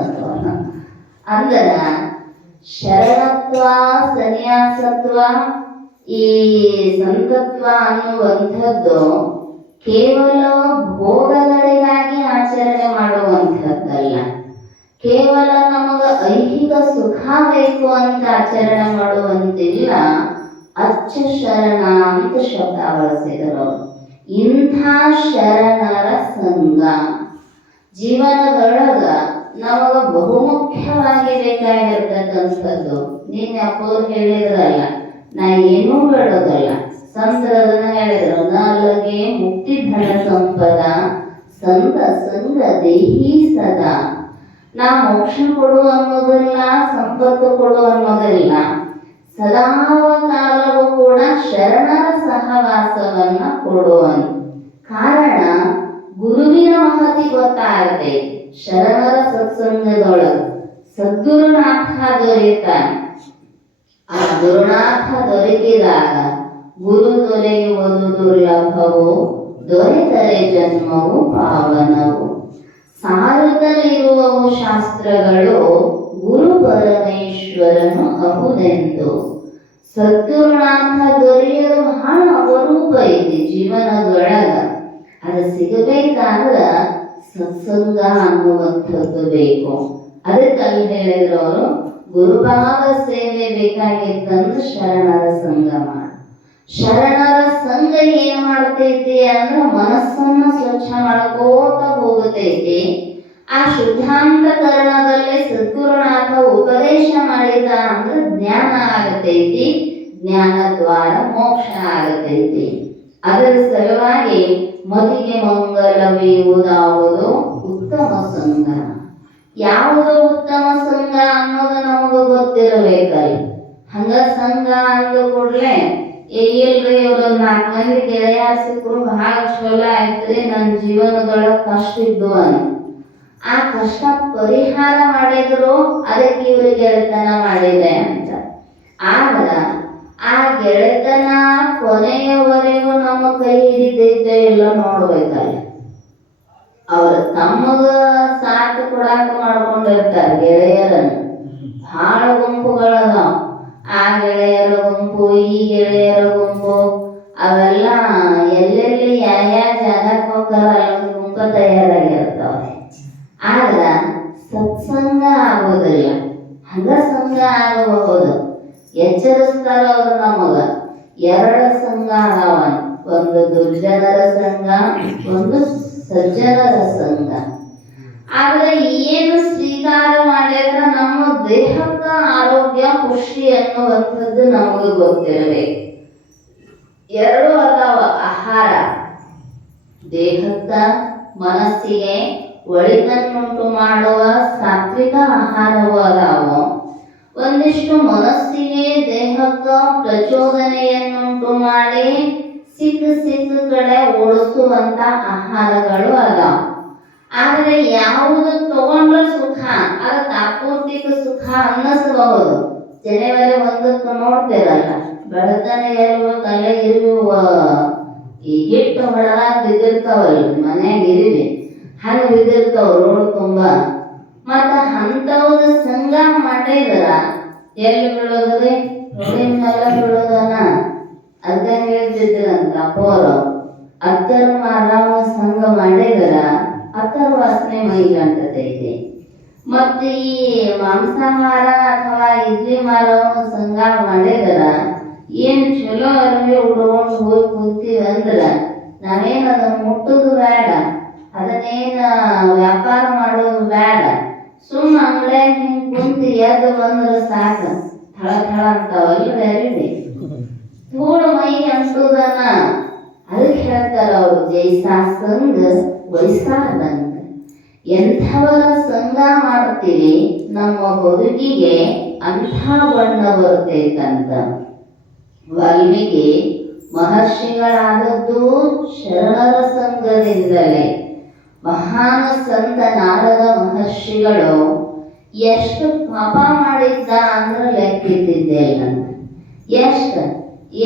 ಶರಣತ್ವ ಸನ್ಯಾಸತ್ವ ಈ ಸಂತತ್ವ ಅನ್ನುವಂಥದ್ದು ಕೇವಲ ಭೋಗಗಳಿಗಾಗಿ ಆಚರಣೆ ಮಾಡುವಂಥದ್ದಲ್ಲ. ಕೇವಲ ನಮಗ ಐಹಿಕ ಸುಖ ಬೇಕು ಅಂತ ಆಚರಣೆ ಮಾಡುವಂತಿಲ್ಲ. ಅಚ್ಚ ಶರಣ ಅಂತ ಶಬ್ದ ಬಳಸಿದರು. ಇಂಥ ಶರಣರ ಸಂಘ ಜೀವನದೊಳಗ ನಮಗ ಬಹುಮುಖ್ಯವಾಗಿ ಬೇಕಾಗಿರ್ತಕ್ಕಂಥದ್ದು. ನೀನ್ ಅಪ್ಪವ್ರು ಹೇಳಿದ್ರಲ್ಲ, ನಾ ಏನೂ ಬೇಡೋದಲ್ಲ, ಸಂತರದನ್ನ ಹೇಳಿದ್ರು, ನಾಲ್ಗೆ ಮುಕ್ತಿ ಧನ ಸಂಪದ ಸಂತ ಸಂಘ ದೇಹಿ ಸದಾ. ನಾ ಮೋಕ್ಷ ಕೊಡು ಅನ್ನೋದಿಲ್ಲ, ಸಂಪತ್ತು ಕೊಡು ಅನ್ನೋದಿಲ್ಲ, ಸದಾವ ಕಾಲವೂ ಕೂಡ ಶರಣರ ಸಹವಾಸವನ್ನ ಕೊಡುವನು. ಕಾರಣ ಗುರುವಿನ ಮಹತಿ ಗೊತ್ತಾಗತ್ತೆ. ಶರಣರ ಸತ್ಸಂಗದೊಳಗ ಸದ್ಗುರುನಾಥ ದೊರೆಯುತ್ತಾನೆ. ಆ ಗುರುನಾಥ ದೊರಕಿದಾಗ ಗುರು ದೊರೆಯುವುದು ದುರ್ಲಭವು, ದೊರೆತರೆ ಜನ್ಮವು ಪಾವನವು. ಸಾರುತ್ತಲಿರುವವು ಶಾಸ್ತ್ರಗಳು, ಗುರು ಪರಮೇಶ್ವರನು ಅಹುದೆಂದು. ಸದ್ಗುರುನಾಥ ದೊರೆಯಲು ಬಹಳ ಅಪರೂಪ ಐತಿ ಜೀವನದೊಳಗ. ಅದು ಸಿಗಬೇಕಾದ್ರ ಸತ್ಸಂಗ ಅನ್ನುವಂಥದ್ದು ಬೇಕು. ಅದಕ್ಕಲ್ಲಿ ಹೇಳಿದ್ರು ಅವರು, ಗುರುಪಾದ ಸೇವೆ ಬೇಕಾಗಿತ್ತಂದ್ರೆ ಶರಣರ ಸಂಘ ಮಾಡ. ಶರಣರ ಸಂಘ ಏನ್ ಮಾಡ್ತೈತಿ ಅಂದ್ರೆ ಮನಸ್ಸನ್ನ ಸ್ವಚ್ಛ ಮಾಡ್ಕೋತ ಹೋಗತೈತಿ. ಆ ಶುದ್ಧಾಂತಕರಣದಲ್ಲಿ ಸದ್ಗುರುನಾಥ ಉಪದೇಶ ಮಾಡಿದ ಅಂದ್ರೆ ಜ್ಞಾನ ಆಗತೈತಿ. ಜ್ಞಾನ ದ್ವಾರ ಮೋಕ್ಷ ಆಗತೈತಿ. ಅದರ ಸಲುವಾಗಿ ಮತಿಗೆ ಮಂಗಲವೀವುದಾವುದು ಉತ್ತಮ ಸಂಘ. ಯಾವುದು ಉತ್ತಮ ಸಂಘ ಅನ್ನೋದು ನಮಗ ಗೊತ್ತಿರಬೇಕಲ್ಲ. ಹಂಗ ಸಂಘ ಅಂದ ಕೂಡ್ಲೆ ಇಲ್ರಿ ಇವ್ರೊಂದ್ 4 ಮಂದಿ ಗೆಳೆಯ ಸಿಕ್ಕರು ಬಹಳ ಚಲೋ ಆಯ್ತ್ರಿ, ನನ್ನ ಜೀವನದೊಳಗ ಕಷ್ಟ ಇದ್ದು ಅಂತ. ಆ ಕಷ್ಟ ಪರಿಹಾರ ಮಾಡಿದ್ರು ಅದಕ್ಕೆ ಇವ್ರ ಗೆಳೆತನ ಮಾಡಿದೆ ಅಂತ. ಆದ್ರ ಆ ಗೆಳೆತನ ಕೊನೆಯವರೆಗೂ ನಮ್ಮ ಕೈ ಹಿಡಿದೈತೆ ಇಲ್ಲ ನೋಡ್ಬೇಕಲ್ಲ. ಅವ್ರ ತಮ್ಮಗ ಸಾಥ್ ಕೊಡಾಕ ಮಾಡ್ಕೊಂಡಿರ್ತಾರೆ ಗೆಳೆಯರನ್ನು. ಬಹಳ ಗುಂಪುಗಳದಾವ. ಆ ಗೆಳೆಯರ ಗುಂಪು, ಈ ಗೆಳೆಯರ ಗುಂಪು, ಅವೆಲ್ಲ ಎಲ್ಲೆಲ್ಲಿ ಯಾವ ಜಾಗಕ್ಕೆ ಹೋಗ್ತಾರ ಅಲ್ಲೊಂದು ಗುಂಪ ತಯಾರಾಗಿರ್ತಾವೆ. ಆದ್ರ ಸತ್ಸಂಗ ಆಗೋದಿಲ್ಲ. ಹಂಗ ಸಂಘ ಆಗಬಹುದು. ಎಚ್ಚರಿಸ್ತಾರ ಅವರು ನಮಗ. 2 ಸಂಘ ಅದಾವ, ಒಂದು ದುರ್ಜನರ ಸಂಘ, ಒಂದು ಸಜ್ಜನರ ಸಂಘ. ಆದ್ರೆ ಏನು ಸ್ವೀಕಾರ ಮಾಡಿದ್ರೆ ನಮ್ಮ ದೇಹಕ್ಕ ಆರೋಗ್ಯ ಖುಷಿ ಅನ್ನುವಂಥದ್ದು ನಮಗೆ ಗೊತ್ತಿರಬೇಕು. 2 ಅದಾವ ಆಹಾರ. ದೇಹಕ್ಕ ಮನಸ್ಸಿಗೆ ಒಳಿತನ್ನುಂಟು ಮಾಡುವ ಸಾತ್ವಿಕ ಆಹಾರವೂ ಅದಾವು. ಒಂದಿಷ್ಟು ಮನಸ್ಸಿಗೆ ದೇಹಕ್ಕ ಪ್ರಚೋದನೆಯನ್ನುಂಟು ಮಾಡಿ ಸಿಕ್ಕ ಕಡೆ ಓಡಿಸುವಂತ ಆಹಾರಗಳು ಅದಾವ. ಆದ್ರೆ ಯಾವುದು ತಗೊಂಡ್ರ ಸುಖ, ಅದಕ್ಕೆ ಅಪೂರ್ತಿಕ ಸುಖ ಅನ್ನಿಸಬಹುದು. ಜನವರಿ 1ಕ್ಕೆ ನೋಡ್ತಿರಲ್ಲ, ಬೆಳತನ ಇರ್ಬೇಕಲ್ಲ, ಇರುವ ಈ ಹಿಟ್ಟು ಹೊಡೆದಾಗ ಬಿದ್ದಿರ್ತಾವಲ್ಲ ಮನ್ಯಾಗ ಇರುವೆ, ಹಂಗ ಬಿದ್ದಿರ್ತಾವ ರೋಡ್ ತುಂಬಾ. ಮತ್ತ ಅಂತವ್ದ ಸಂಘ ಮಾಡಿದ್ರ ಎಲ್ಲಿ ಬೀಳೋದ್ರಿ? ರೋಡಿನ ಮೇಲೆ ಬೀಳೋದನ. ಅದ ಹೇಳ್ತಿದ್ರಂತ ಅಪ್ಪವರು, ಅತ್ತರ್ ಮಾರಾಮ ಸಂಘ ಮಾಡಿದ್ರ ಅತ್ತರ್ ವಾಸನೆ ಮೈಗಂಟದ. ಮಾಡಿರ್ತೈತಿ. ಮತ್ತು ಈ ಮಾಂಸಾಹಾರ ಅಥವಾ ಇಡ್ಲಿ ಮಾರವನು ಸಂಘ ಮಾಡಿದ್ರ ಏನು ಚಲೋ ಅರಿವಿ ಉಟ್ಕೊಂಡು ಹೋಗಿ ಕುಂತೀವಿ ಅಂದ್ರೆ ನಾವೇನು ಅದನ್ನು ಮುಟ್ಟೋದು ಬೇಡ, ಅದನ್ನೇನು ವ್ಯಾಪಾರ ಮಾಡೋದು ಬೇಡ. ಸುಮ್ಮ ಅಂಗಡಿಯಾಗ ಹಿಂಗೆ ಕುಂತು ಎದ್ದು ಬಂದ್ರೆ ಸಾಕು, ಥಳ ಥಳ ಅಂತಾವಲ್ರಿ ಅರಿವಿ, ಧೂಳು ಮೈ ಅಂಟುದನ್ನ. ಅದಕ್ಕೆ ಹೇಳ್ತಾರ ಅವರು ಜೈಸಾ ಸಂಘ ವೈಸಾದಂತ. ಎಂಥವರ ಸಂಘ ಮಾಡ್ತೀವಿ ನಮ್ಮ ಬದುಕಿಗೆ ಅಂಥ ಬಣ್ಣ ಬರ್ತೈತಂತ. ವಾಲ್ಮೀಕಿ ಮಹರ್ಷಿಗಳಾದದ್ದು ಶರಣರ ಸಂಘದಿಂದಲೇ. ಮಹಾನ್ ಸಂತ ನಾರದ ಮಹರ್ಷಿಗಳು ಎಷ್ಟು ಪಾಪ ಮಾಡಿದ್ದ ಅಂದ್ರೆ ಲೆಕ್ಕಿದ್ದಿಲ್ಲ. ಎಷ್ಟು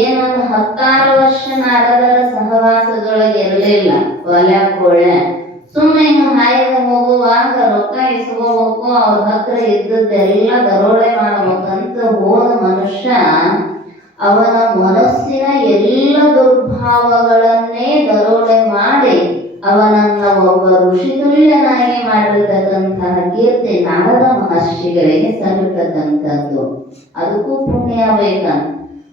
ಏನೊಂದು 16 ವರ್ಷ ನಾರದರ ಸಹವಾಸದೊಳಗೆ ಇರಲಿಲ್ಲ. ಒಲೆ ಕೋಳೆ ಸುಮ್ಮನೆ ಹಾಯಿಗೆ ಹೋಗುವಾಗ ರೊಕ್ಕ ಇಸ್ಕೋಬೇಕು, ಅವ್ರ ಹತ್ರ ಇದ್ದದ್ದೆಲ್ಲ ದರೋಡೆ ಮಾಡಬೇಕಂತ ಹೋದ ಮನುಷ್ಯ ಅವನ ಮನಸ್ಸಿನ ಎಲ್ಲ ದುರ್ಭಾವಗಳನ್ನೇ ದರೋಡೆ ಮಾಡಿ ಅವನನ್ನ ಒಬ್ಬ ಋಷಿತುಲ್ಯನಾಗಿ ಮಾಡಿರ್ತಕ್ಕಂತಹ ಕೀರ್ತಿ ನಾರದ ಮಹರ್ಷಿಗಳಿಗೆ ಸಲ್ಲತಕ್ಕಂಥದ್ದು. ಅದಕ್ಕೂ ಪುಣ್ಯ ಬೇಕಂತ.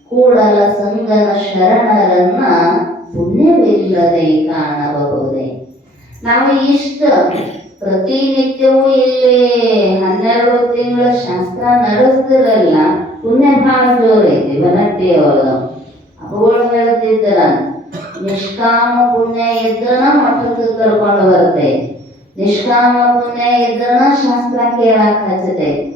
ಕೂಡಲ ಸಂಗನ ಶರಣರನ್ನ ಪುಣ್ಯವಿಲ್ಲದೆ ಕಾಣಬಹುದೇ. ನಾವು ಇಷ್ಟ ಪ್ರತಿನಿತ್ಯವೂ ಇಲ್ಲಿ 12 ತಿಂಗಳ ಶಾಸ್ತ್ರ ನಡೆಸ್ತಿರಲ್ಲ, ಪುಣ್ಯ ಭಾಳ ಜೋರೈತಿ. ಬನಟ್ಟಿಯವರು ಅವುಗಳು ಹೇಳ್ತಿದ್ದರ ನಿಷ್ಕಾಮ ಪುಣ್ಯ ಇದ್ರನ ಮಠಕ್ಕೆ ಕರ್ಕೊಂಡು ಬರ್ತೈತಿ, ನಿಷ್ಕಾಮ ಪುಣ್ಯ ಇದ್ರನ ಶಾಸ್ತ್ರ ಕೇಳಕ್ ಹಚ್ಚತೈತಿ.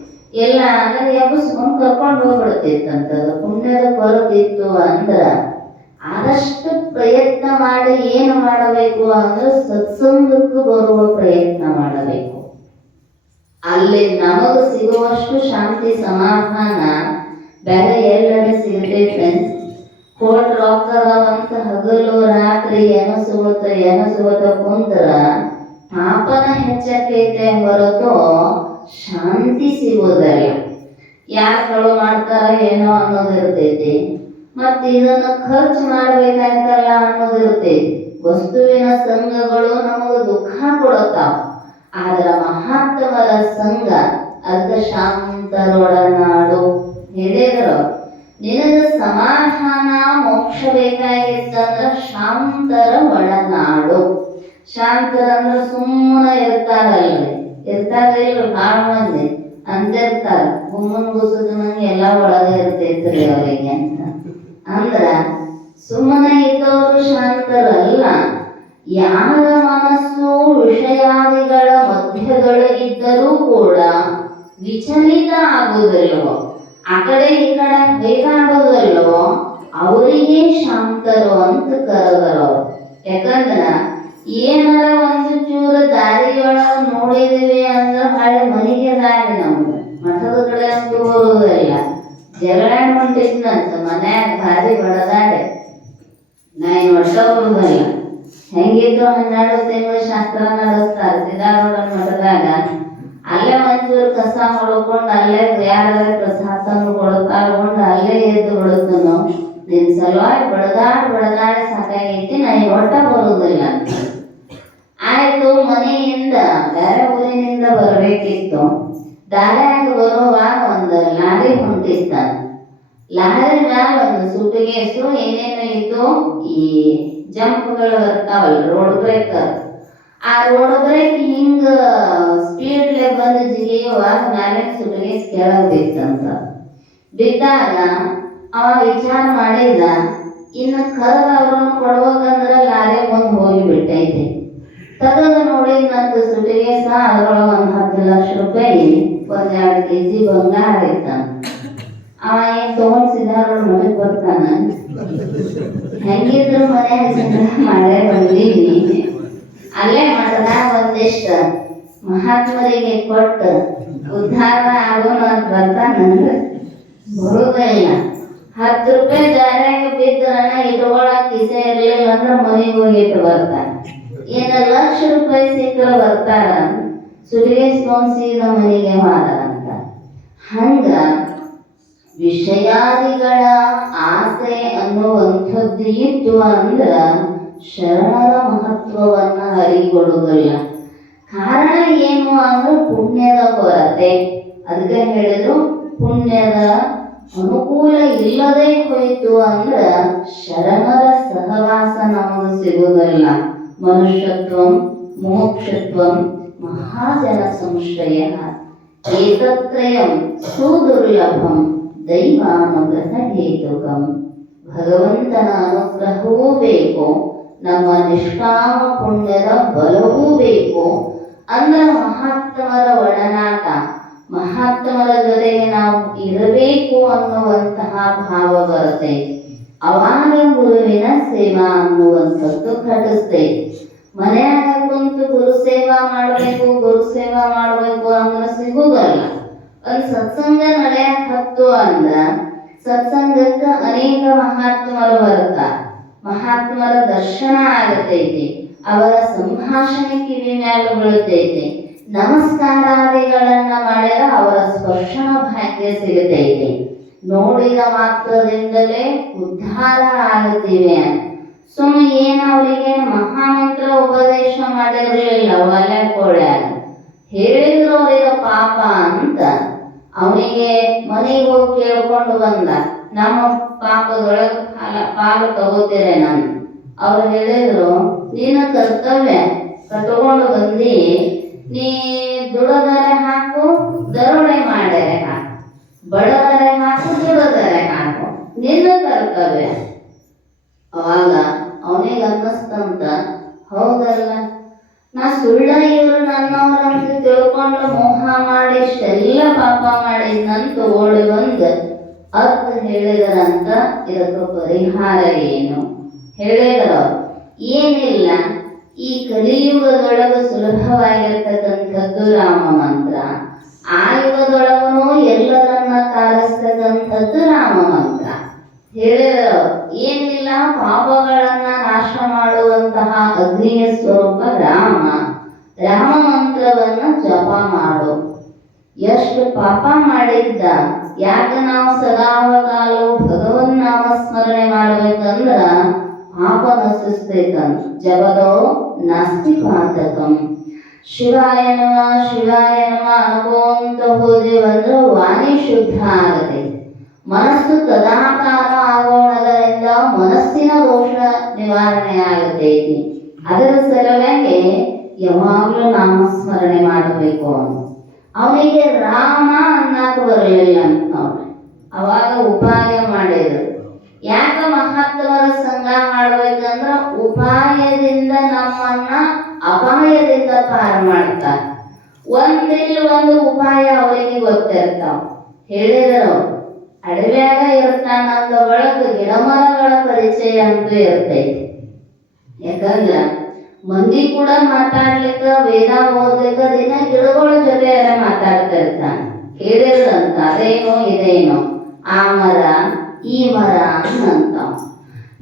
ಎಲ್ಲ ಅಂದ್ರೆ ಎಬ್ಬಿಸ್ಕೊಂಡು ಕರ್ಕೊಂಡು ಹೋಗ್ಬಿಡ್ತಿತ್ತಂತದ. ಪುಣ್ಯದ ಕೊರತಿತ್ತು ಅಂದ್ರ ಆದಷ್ಟು ಪ್ರಯತ್ನ ಮಾಡಿ ಏನು ಮಾಡಬೇಕು ಅಂದ್ರೆ ಸತ್ಸಂಗಕ್ಕೆ ಬರುವ ಪ್ರಯತ್ನ ಮಾಡಬೇಕು. ಅಲ್ಲಿ ನಮಗ ಸಿಗುವಷ್ಟು ಶಾಂತಿ ಸಮಾಧಾನ ಬೇರೆ ಎಲ್ಲೆಡೆ ಸಿಗತೈತೆ. ಕೋಟ್ ರೊಕ್ಕದವಂತ ಹಗಲು ರಾತ್ರಿ ಎನಸುವತ ಕುಂತ್ರ ಪಾಪನ ಹೆಚ್ಚಕೈತೆ ಹೊರತು ಶಾಂತಿ ಸಿಗೋದಲ್ಲ. ಯಾರು ಕಳು ಮಾಡ್ತಾರ ಏನೋ ಅನ್ನೋದಿರ್ತೈತಿ, ಮತ್ತು ಇದನ್ನು ಖರ್ಚು ಮಾಡ್ಬೇಕಾಯ್ತಲ್ಲ ಅನ್ನೋದಿರ್ತೈತಿ. ವಸ್ತುವಿನ ಸಂಘಗಳು ನಮಗೆ ದುಃಖ ಕೊಡುತ್ತಾವ, ಆದ್ರ ಮಹಾತ್ಮರ ಸಂಘ ಅರ್ಧ ಶಾಂತರೊಡನಾಡು ಹೇಳಿದ್ರು. ನಿನಗ ಸಮಾಧಾನ ಮೋಕ್ಷ ಬೇಕಾಗಿತ್ತಂದ್ರ ಶಾಂತರ ಒಳನಾಡು. ಶಾಂತರಂದ್ರ ಸುಮ್ಮನೆ ಇರ್ತಾರಲ್ರಿ, ಇರ್ತಾರಿಲ್ರಿ ಭಾಳ ಮಂದಿ ಅಂತಿರ್ತಾರ. ಗುಮ್ಮನ್ ಗುಸದ ನಂಗೆ ಎಲ್ಲ ಒಳಗೆ ಇರ್ತೈತ್ರಿ ಅವರಿಗೆ ಅಂತ. ಅಂದ್ರ ಸುಮ್ಮನೆ ಇದ್ದವರು ಶಾಂತರಲ್ಲ. ಯಾರ ಮನಸ್ಸು ವಿಷಯಾದಿಗಳ ಮಧ್ಯದೊಳಗಿದ್ದರೂ ಕೂಡ ವಿಚಲಿತ ಆಗುವುದಿಲ್ಲವೋ, ಆ ಕಡೆ ಈ ಕಡೆ ಬೇಗಾಡೋದಲ್ವೋ, ಅವರಿಗೆ ಶಾಂತರು ಅಂತ ಕರೆದರು. ಯಾಕಂದ್ರ ಏನಾರ ಒಂದು ಚೂರು ದಾರಿಯೊಳಗೆ ನೋಡಿದ್ವಿ ಅಂದ್ರೆ ಹಳೆ ಮನೆಗೆ ದಾರಿ, ನಮ್ದು ಮಠದ ಕಡೆ ಅಂತೂ ಬರುವುದಿಲ್ಲ. ಜಗಳ ಹೊಂಟಿದ್ನಂತ ಮನ್ಯಾಗ ಭಾರಿ ಬಡದಾಡೆ. ನಾ ವರ್ಷ ಬರುವುದಲ್ಲ. ಹೆಂಗಿದ್ರು 12 ತಿಂಗಳು ಶಾಸ್ತ್ರ ನಡೆಸ್ತಾರೆ ಸಿದ್ದಾರೂಢನ ಮಠದಾಗ. ಅಲ್ಲೇ ಒಂಚೂರು ಕಸ ಹೊಡ್ಕೊಂಡು ಅಲ್ಲೇ ಯಾರ ಪ್ರಸಾದ ತಂದು ಕೊಡ್ಕೊಂಡು ಅಲ್ಲೇ ಎದ್ದು ಬಿಡುತ್ತನು. ನಿನ್ ಸಲುವಾಗಿ ಬಡದಾಡಿ ಸಾಕಾಗೈತಿ, ನಾ ಒಟ್ಟ ಬರುವುದಿಲ್ಲ ಅಂತ. ಆಯ್ತು, ಮನೆಯಿಂದ ಬೇರೆ ಊರಿನಿಂದ ಬರಬೇಕಿತ್ತು. ದಾರ್ಯಾಗ ಬರುವಾಗ ಒಂದು ಲಾರಿ ಹೊಂಟಿತ್ತ. ಲಾರಿ ಮ್ಯಾಲ ಒಂದು ಸುಟ್ಟಿಗೆಸು ಏನೇನು ಇತ್ತು, ಈ ಜಂಪ್ಗಳು ಬರ್ತಾವಲ್ಲ, ರೋಡ್ ಬ್ರೇಕರ್. ಆ ರೋಡ್ ಬ್ರೇಕ್ ಹಿಂಗ ಸ್ಪೀಡ್ಲೆ ಬಂದು ಜಿಗಿಯುವಾಗ ಮ್ಯಾಲಿನ ಸುಟ್ಟಿಗೆಸ್ ಕೆಳಗೆ ಬಿತ್ತಂತ. ಬಿದ್ದಾಗ ಅವ ವಿಚಾರ ಮಾಡಿದ, ಇನ್ನು ಕರೆದ ಅವ್ರನ್ನ ಕೊಡ್ಬೇಕಂದ್ರ ಲಾರಿ ಮುಂದೆ ಹೋಗಿ ಬಿಟ್ಟೈತೆ. ತಗದು ನೋಡಿದಂತ ಸುಟ್ಟಿಗೆಸ ಅದ್ರೊಳಗೆ ಒಂದು 10 ಲಕ್ಷ ರೂಪಾಯಿ, 1-2 kg ಬಂಗಾರ ಇತ್ತ. ಅವ ಏನ್ ತಗೊಂಡ್ ಸಿದ್ದಾರೂಢ ಮಠಕ್ಕೆ ಬರ್ತಾನ. ಹೆಂಗಿದ್ರು ಮನೆ ಸಂಗ್ರಹ ಮಾಡೇ ಬಂದೀನಿ, ಅಲ್ಲೇ ಮಠದಾಗ ಒಂದಿಷ್ಟ ಮಹಾತ್ಮರಿಗೆ ಕೊಟ್ಟು ಉದ್ಧಾರ ಆಗೋಣ ಅಂತ ಬರ್ತಾನಂದ್ರೆ ಬರುವುದಿಲ್ಲ. 10 ರೂಪಾಯಿ ದಾರ್ಯಾಗ ಬಿದ್ರನ ಇಟ್ಕೊಳಕ್ ಕಿಸೆ ಇರ್ಲಿಲ್ಲ ಅಂದ್ರೆ ಮನೆಗೆ ಹೋಗಿ ಇಟ್ಟು ಬರ್ತಾನ. ಏನ ಲಕ್ಷ ರೂಪಾಯಿ ಸಿಕ್ಕರ ಬರ್ತಾರ, ಸುಟಿಗೆಸ್ಕೊಂಡ್ ಸೀದಾ ಮನೆಗೆ ಮಾತಾಡಂತ. ಹಂಗ ವಿಷಯಾದಿಗಳ ಆಸೆ ಅನ್ನುವಂಥದ್ದು ಇತ್ತು ಅಂದ್ರ ಶರಣರ ಮಹತ್ವವನ್ನ ಅರಿಗೊಡುವುದಿಲ್ಲ. ಕಾರಣ ಏನು ಅಂದ್ರೆ ಪುಣ್ಯದ ಕೊರತೆ. ಅದಕ್ಕೆ ಹೇಳಿದ್ರು ಪುಣ್ಯದ ಅನುಕೂಲ ಇಲ್ಲದೆ ಹೋಯ್ತು ಅಂದ್ರ ಶರಣರ ಸಹವಾಸ ನಮಗೆ ಸಿಗುವುದಿಲ್ಲ. ಮನುಷ್ಯತ್ವಂ ಮೋಕ್ಷತ್ವಂ ಮಹಾಜನ ಸಂಶ್ರಯ ಏತತ್ರಯಂ ಸುದುರ್ಲಭಂ ದೈವಾನುಗ್ರಹ ಹೇತುಕಂ. ಭಗವಂತನ ಅನುಗ್ರಹವೂ ಬೇಕು, ನಮ್ಮ ನಿಷ್ಕಾಮ ಪುಣ್ಯದ ಬಲವೂ ಬೇಕು. ಅಂದ್ರೆ ಮಹಾತ್ಮರ ಒಡನಾಟ, ಮಹಾತ್ಮರ ಜೊತೆಗೆ ನಾವು ಇರಬೇಕು ಅನ್ನುವಂತಹ ಭಾವ ಬರುತ್ತೆ. ಅವಾಗ ಗುರುವಿನ ಸೇವಾ ಅನ್ನುವಂಥದ್ದು ಘಟಿಸ್ತೈತಿ. ಮನೆಯಾಗ ಕುಂತು ಗುರು ಸೇವಾ ಮಾಡಬೇಕು ಅಂದ್ರೆ ಸಿಗುವುದಲ್ಲ. ಒಂದು ಸತ್ಸಂಗ ನಡೆಯಕ್ ಹತ್ತು ಅಂದ್ರ ಸತ್ಸಂಗಕ್ಕೆ ಅನೇಕ ಮಹಾತ್ಮರು ಬರ್ತಾರೆ. ಮಹಾತ್ಮರ ದರ್ಶನ ಆಗತೈತಿ, ಅವರ ಸಂಭಾಷಣೆ ಕಿವಿ ಮ್ಯಾಲ ಬೀಳ್ತೈತಿ. ನಮಸ್ಕಾರಾದಿಗಳನ್ನ ಮಾಡಿದ ಅವರ ಸ್ಪರ್ಶನ ಭಾಗ್ಯ ಸಿಗತೈತಿ. ನೋಡಿದ ಮಾತ್ರದಿಂದಲೇ ಉದ್ಧಾರ ಆಗುತ್ತೀವಿ ಅಂತ ಏನ್ ಅವರಿಗೆ ಮಹಾಮಂತ್ರ ಉಪದೇಶ ಮಾಡಿರ್ಲಿಲ್ಲ. ಒಲೆ ಕೊಡ್ಯಾರ ಹೇಳಿದ್ರು ಅವರಿಗೆ ಪಾಪ ಅಂತ. ಅವನಿಗೆ ಮನೆಗೆ ಹೋಗಿ ಕೇಳ್ಕೊಂಡು ಬಂದ, ನಮ್ಮ ಪಾಪದೊಳಗೆ ಪಾಲು ತಗೋತೀರ ನಾನು. ಅವ್ರು ಹೇಳಿದ್ರು, ನೀನು ಕರ್ತವ್ಯ ಕಟ್ಕೊಂಡು ಬಂದಿ, ನೀ ದುಡದರೆ ಹಾಕು, ದರೋಡೆ ಮಾಡ್ಯಾರೆ ಹಾಕು, ಬಡದರೆ ಹಾಕು, ದುಡದರೆ ಹಾಕು, ನಿನ್ನ ಕರ್ತವ್ಯ. ಅವಾಗ ಅವನಿಗೆ ಅನ್ನಿಸ್ತಂತ, ಹೌದಲ್ಲ, ನಾ ಸುಳ್ಳ ಇವರು ನನ್ನವರಂತ ತಿಳ್ಕೊಂಡು ಮೋಹ ಮಾಡಿ ಇಷ್ಟೆಲ್ಲ ಪಾಪ ಮಾಡಿದ್ನಂತ ಓಡಿ ಬಂದು ಅರ್ಥ ಹೇಳಿದರಂತ. ಇದಕ್ಕೆ ಪರಿಹಾರ ಏನು ಹೇಳಿದ್ರ? ಏನಿಲ್ಲ, ಈ ಕಲಿಯುಗದೊಳಗೆ ಸುಲಭವಾಗಿರ್ತಕ್ಕಂಥದ್ದು ರಾಮ ಮಂತ್ರ. ಆ ಯುಗದೊಳಗೂ ಎಲ್ಲರನ್ನ ಕಾರಿಸ್ತಕ್ಕಂಥದ್ದು ರಾಮ ಮಂತ್ರ. ಹೇಳಿದ್ರು ಏನಿಲ್ಲ, ಪಾಪಗಳನ್ನ ನಾಶ ಮಾಡುವಂತಹ ಅಗ್ನಿಯ ಸ್ವರೂಪ ರಾಮ. ರಾಮ ಮಂತ್ರವನ್ನ ಜಪ ಮಾಡು. ಎಷ್ಟು ಪಾಪ ಮಾಡಿದ್ದ, ಯಾಕೆ ನಾವು ಸದಾವಕಾಲವು ಭಗವನ್ ನಾಮ ಸ್ಮರಣೆ ಮಾಡ್ಬೇಕಂದ್ರ ಪಾಪ ನಶಿಸ್ತೈತಂತ. ಜಪದೋ ನಾಸ್ತಿ ಪಾತಕಂ. ಶಿವಾಯ ನಮಃ ಶಿವಾಯ ನಮಃ ಅನ್ಕೋಂತ ಹೋದೇವಂದ್ರೆ ವಾಣಿ ಶುದ್ಧ ಆಗತೈತಿ. ಮನಸ್ಸು ತದಾಕಾರ ಆಗೋಣದರಿಂದ ಮನಸ್ಸಿನ ದೋಷ ನಿವಾರಣೆ ಆಗತೈತಿ. ಅದರ ಸಲುವಾಗಿ ಯಾವಾಗಲೂ ನಾಮಸ್ಮರಣೆ ಮಾಡಬೇಕು. ಅವನಿಗೆ ರಾಮ ಅನ್ನಕ್ಕೆ ಬರಲಿಲ್ಲ ಅಂತ ನೋಡ್ರಿ. ಅವಾಗ ಉಪಾಯ ಮಾಡಿದ್ರು. ಯಾಕ ಮಹಾತ್ಮರ ಸಂಘ ಮಾಡ್ಬೇಕಂದ್ರ ಉಪಾಯದಿಂದ ನಮ್ಮನ್ನ ಅಪಾಯದಿಂದ ಪಾರು ಮಾಡ್ತಾರೆ. ಒಂದು ಉಪಾಯ ಅವರಿಗೆ ಗೊತ್ತಿರ್ತಾವ. ಹೇಳಿದರು ಅಡವ್ಯಾಗ ಇರ್ತಾನಂದ ಒಳಗ ಗಿಡಮರಗಳ ಪರಿಚಯ ಅಂತೂ ಇರ್ತೈತಿ. ಯಾಕಂದ್ರ ಮಂದಿ ಕೂಡ ಮಾತಾಡ್ಲಿಕ್ಕ, ವೇದ ಓದ್ಲಿಕ್ಕ ದಿನ ಗಿಡಗಳ ಜೊತೆ ಮಾತಾಡ್ತಾ ಇರ್ತಾನ. ಹೇಳಿದ್ರಂತ ಅದೇನೋ ಇದೇನೋ, ಆ ಮರ ಈ ಮರ ಅಂತಾವ.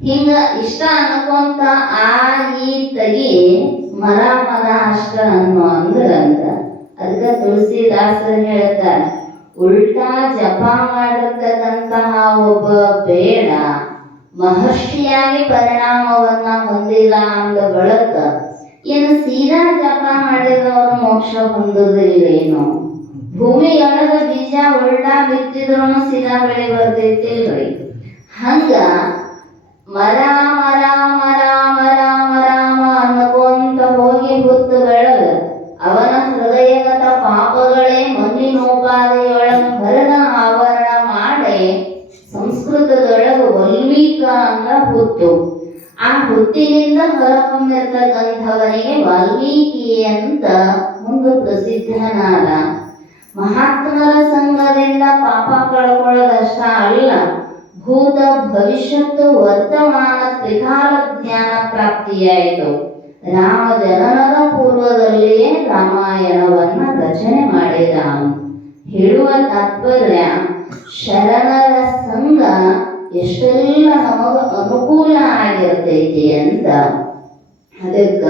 ಹಿಂಗ ಇಷ್ಟ ಅನ್ಕೊಂತ ಆ ಈ ತಗಿ ಮರ ಅಷ್ಟ ಅನ್ನೋ ಅಂದ್ರಂತ. ಅದಕ್ಕೆ ತುಳಸಿದಾಸರು ಹೇಳ್ತಾರ, ಉಲ್ಟಾ ಜಪ ಮಾಡಿರ್ತಕ್ಕಂತಹ ಒಬ್ಬ ಬೇಡ ಮಹರ್ಷಿಯಾಗಿ ಪರಿಣಾಮವನ್ನ ಹೊಂದಿಲ್ಲ ಅಂದ ಬಳಕ ಏನು ಸೀದಾ ಜಪ ಮಾಡಿದವರು ಮೋಕ್ಷ ಹೊಂದುದಿಲ್ಲೇನು? ಭೂಮಿಯೊಳಗ ಬೀಜ ಉಲ್ಟಾ ಬಿತ್ತಿದ್ರು ಸೀದಾ ಬೆಳೆ ಬರ್ತೈತಿಲ್ರಿ. ಹಂಗ ಮರ ಮರ ಮರ ಮರ ಮರ ಅನ್ನಕೊಂತ ಹೋಗಿ ಹುತ್ತು ಬೆಳಗ ಅವನ ಹೃದಯಗತ ಪಾಪಗಳೇ ಮಣ್ಣಿನೋಪಾದಿಯೊಳಗ ಹೊರಗ ಆವರಣ ಮಾಡಿ ಸಂಸ್ಕೃತದೊಳಗ ವಲ್ಮೀಕ ಅಂದ್ರ ಹುತ್ತು. ಆ ಹುತ್ತಿನಿಂದ ಹೊರಹೊಮ್ಮಿರ್ತಕ್ಕಂಥವನಿಗೆ ವಾಲ್ಮೀಕಿ ಅಂತ ಮುಂದೆ ಪ್ರಸಿದ್ಧನಾದ. ಮಹಾತ್ಮರ ಸಂಘದಿಂದ ಪಾಪ ಕಳ್ಕೊಳ್ಳೋದಷ್ಟ ಅಲ್ಲ, ಭೂತ ಭವಿಷ್ಯತ್ತು ವರ್ತಮಾನ ತ್ರಿಕಾಲ ಜ್ಞಾನ ಪ್ರಾಪ್ತಿಯಾಯಿತು. ರಾಮ ಜನನದ ಪೂರ್ವದಲ್ಲಿಯೇ ರಾಮಾಯಣವನ್ನ ರಚನೆ ಮಾಡಿದ. ಹೇಳುವ ತಾತ್ಪರ್ಯ ಶರಣರ ಸಂಘ ಎಷ್ಟೆಲ್ಲ ನಮಗ ಅನುಕೂಲ ಆಗಿರ್ತೈತಿ ಅಂತ. ಅದಕ್ಕ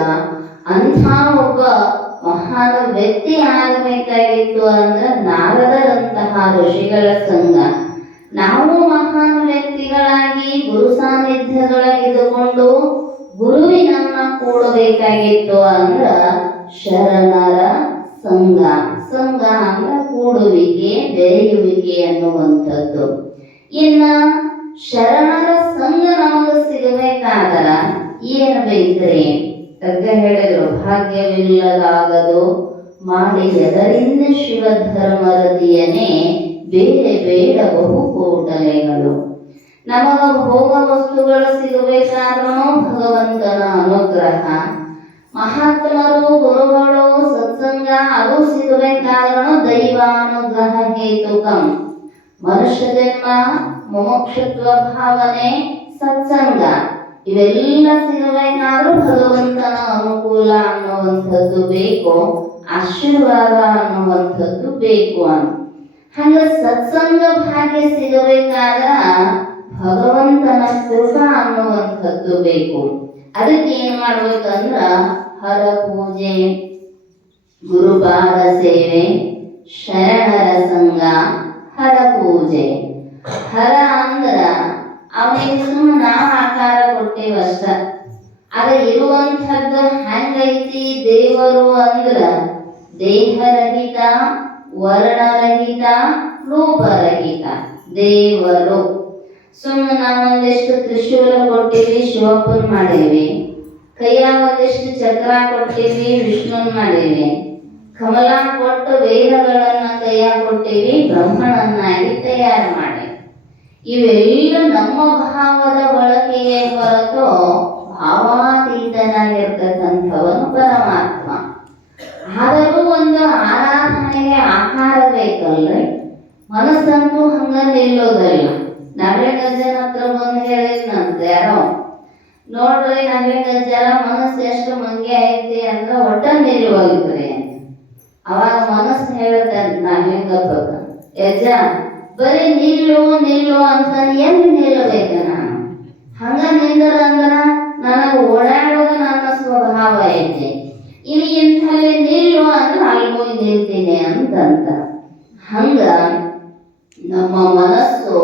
ಅಂಥ ಒಬ್ಬ ಮಹಾನ್ ವ್ಯಕ್ತಿ ಆಗಬೇಕಾಗಿತ್ತು ಅಂದ್ರೆ ನಾರದರಂತಹ ಋಷಿಗಳ ಸಂಘ. ನಾವು ಮಹಾನ್ ವ್ಯಕ್ತಿಗಳಾಗಿ ಗುರು ಸಾನ್ನಿಧ್ಯದೊಳಗಿದ್ದುಕೊಂಡು ಗುರುವಿನನ್ನ ಕೂಡಬೇಕಾಗಿತ್ತು ಅಂದ್ರ ಶರಣರ ಶರಣರ ಸಂಘ ನಮಗ ಸಿಗಬೇಕಾದರ ಏನು ಬೇಕ್ರಿ? ತಗ್ಗ ಹೇಳಿದ್ರು, ಭಾಗ್ಯವಿಲ್ಲದಾಗದು ಮಾಡಿ ಎದರಿಂದ ಶಿವಧರ್ಮರತಿಯನೇ ಬೇರೆ ಬೇಡ ಬಹು ಕೋಟಲೆಗಳು. ನಮಗ ಭೋಗ ವಸ್ತುಗಳು ಸಿಗಬೇಕಾದ್ರೂ ಭಗವಂತನ ಅನುಗ್ರಹ, ಮಹಾತ್ಮರು ಗುರುಗಳು ಸತ್ಸಂಗ ಅದು ಸಿಗಬೇಕಾದ್ರೂ ದೈವಾನುಗ್ರಹ ಹೇತುಕಂ. ಮನುಷ್ಯ ಜನ್ಮ, ಮೋಕ್ಷತ್ವ ಭಾವನೆ, ಸತ್ಸಂಗ ಇವೆಲ್ಲ ಸಿಗಬೇಕಾದ್ರೂ ಭಗವಂತನ ಅನುಕೂಲ ಅನ್ನುವಂಥದ್ದು ಬೇಕು, ಆಶೀರ್ವಾದ ಅನ್ನುವಂಥದ್ದು ಬೇಕು ಅಂತ. ಹಂಗ ಸತ್ಸಂಗ ಭಾಗ್ಯ ಸಿಗಬೇಕಾದ್ರ ಭಗವಂತನ ಕೃಪಾ ಅನ್ನುವಂಥದ್ದು ಬೇಕು. ಅದಕ್ಕೆ ಏನ್ ಮಾಡ್ಬೇಕಂದ್ರ ಹರ ಪೂಜೆ, ಗುರುಪಾದ ಸೇವೆ, ಶರಣರ ಸಂಘ, ಹರ ಪೂಜೆ. ಹರ ಅಂದ್ರ ಅವನಿಗೆ ಸುಮ್ಮನೆ ನಾವು ಆಕಾರ ಕೊಟ್ಟೇವಷ್ಟ. ಅದ ಇರುವಂಥದ್ದು ಹೆಂಗೈತಿ ದೇವರು ಅಂದ್ರ ದೇಹರಹಿತ, ವರ್ಣರಹಿತ, ರೂಪರಹಿತ ದೇವರು. ಸುಮ್ಮನೆ ನಾವು ಒಂದಿಷ್ಟು ತ್ರಿಶೂಲ ಕೊಟ್ಟಿವಿ, ಶಿವಪ್ಪನ್ ಮಾಡೇವಿ. ಕೈಯಾಗ ಒಂದಿಷ್ಟು ಚಕ್ರ ಕೊಟ್ಟಿವಿ, ವಿಷ್ಣುನ್ ಮಾಡೇವಿ. ಕಮಲ ಕೊಟ್ಟು ವೇದಗಳನ್ನ ಕೈಯಾಗ ಕೊಟ್ಟಿವಿ, ಬ್ರಹ್ಮನನ್ನಾಗಿ ತಯಾರು ಮಾಡೇವಿ. ಇವೆಲ್ಲ ನಮ್ಮ ಭಾವದ ಬಳಕೆಯೇ ಹೊರತು ಭಾವಾತೀತನಾಗಿರ್ತಕ್ಕಂಥವನು ಪರಮಾತ್ಮ. ಆದರೂ ಒಂದು ಆರಾಧನೆಗೆ ಆಕಾರ ಬೇಕಲ್ರಿ. ಮನಸ್ಸಂತೂ ಹಂಗ ನಿಲ್ಲೋದಲ್ಲ. ನಗಳೆ ಗಜ್ಜನ ಹತ್ರ ಬಂದು ಹೇಳಿದ್ನಂತ ಯಾರೋ, ನೋಡ್ರಿ ನಗಳೆ ಗಜ್ಜರ ಮನಸ್ಸು ಎಷ್ಟು ಮಂಗೆ ಐತಿ ಅಂದ್ರ ಒಟ್ಟ ನಿಲ್ಲುವಾಗ್ರಿ. ಅವಾಗ ಮನಸ್ಸು ಹೇಳತ್ತಂತ ನಗಲಿಂಗಪ್ಪಗ, ಯಜ್ಜ ಬರೀ ನಿಲ್ಲು ನಿಲ್ಲು ಅಂತ ಎಲ್ಲಿ ನಿಲ್ಲಬೇಕ ನಾನು? ಹಂಗ ನಿಂದರಂದ್ರ ನನಗೆ ಓಡಾಡೋದು ನನ್ನ ಸ್ವಭಾವ ಐತಿ. ಇನ್ನು ಇಂಥಲ್ಲಿ ನಿಲ್ಲು ಅಂದ್ರೆ ಅಲ್ಲಿ ಹೋಗಿ ನಿಲ್ತೀನಿ ಅಂತಂತ. ಹಂಗ ನಮ್ಮ ಮನಸ್ಸು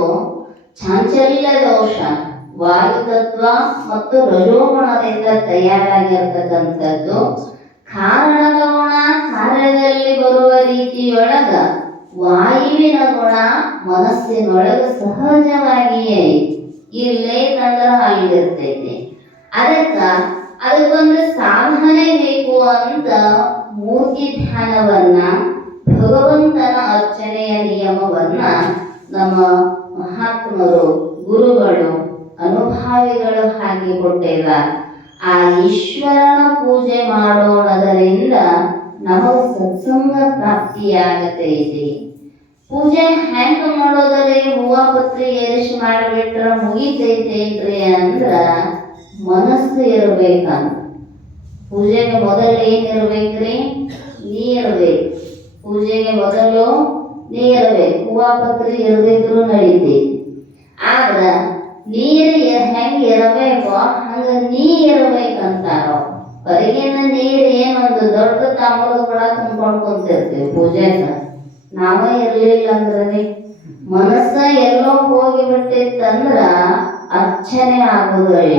ಚಾಂಚಲ್ಯ ದೋಷ, ವಾಯುತತ್ವ ಮತ್ತು ರಜೋಗುಣದಿಂದ ತಯಾರಾಗಿರ್ತಕ್ಕಂಥದ್ದು. ಕಾರಣದ ಗುಣ ಕಾರ್ಯದಲ್ಲಿ ಬರುವ ರೀತಿಯೊಳಗ ವಾಯುವಿನ ಗುಣ ಮನಸ್ಸಿನೊಳಗ ಸಹಜವಾಗಿಯೇ ಇಲ್ಲೇನಂದ್ರ ಅಲ್ಲಿರ್ತೈತಿ. ಅದಕ್ಕೊಂದು ಸಾಧನೆ ಬೇಕು ಅಂತ ಮೂರ್ತಿ ಧ್ಯಾನವನ್ನ, ಭಗವಂತನ ಅರ್ಚನೆಯ ನಿಯಮವನ್ನ ನಮ್ಮ ಮಹಾತ್ಮರು, ಗುರುಗಳು, ಅನುಭಾವಿಗಳು ಹಾಕಿಕೊಟ್ಟಿಲ್ಲ. ಆ ಈಶ್ವರನ ಪೂಜೆ ಮಾಡೋಣದರಿಂದ ನಮಗ ಸತ್ಸಂಗ ಪ್ರಾಪ್ತಿಯಾಗತೈತಿ. ಪೂಜೆ ಹೆಂಗ ಮಾಡೋದ್ರಿ? ಹೂವ ಪತ್ರಿ ಏರಿಸಿ ಮಾಡಿಬಿಟ್ರ ಮುಗಿತೈತೇನ್ರಿ ಅಂದ್ರ ಮನಸ್ಸು ಇರ್ಬೇಕಂತ. ಪೂಜೆಗೆ ಮೊದಲು ಏನಿರ್ಬೇಕ್ರಿ? ನೀರ್ಬೇಕು. ಪೂಜೆಗೆ ಮೊದಲು ನೀರ್ಬೇಕು. ಹೂವ ಪತ್ರಿ ಇರದಿದ್ರು ನಡೀತೈತಿ. ಆದ್ರ ನೀರು ಹೆಂಗ ಇರಬೇಕೋ ಹಂಗ ನೀ ಇರ್ಬೇಕಂತಾರೋ. ಹೊರಗಿನ ನೀರು ಏನೊಂದು ದೊಡ್ಡ ತಾಮ್ರದ ಕೂಡ ತುಂಬ್ಕೊಂಡು ಕುಂತಿರ್ತೀವಿ ಪೂಜೆಗ. ನಾವೇ ಇರ್ಲಿಲ್ಲ ಅಂದ್ರಿ ಮನಸ್ಸ ಎಲ್ಲೋ ಹೋಗಿಬಿಟ್ಟಿತ್ತಂದ್ರ ಅರ್ಚನೆ ಆಗುವುದಿಲ್ಲ.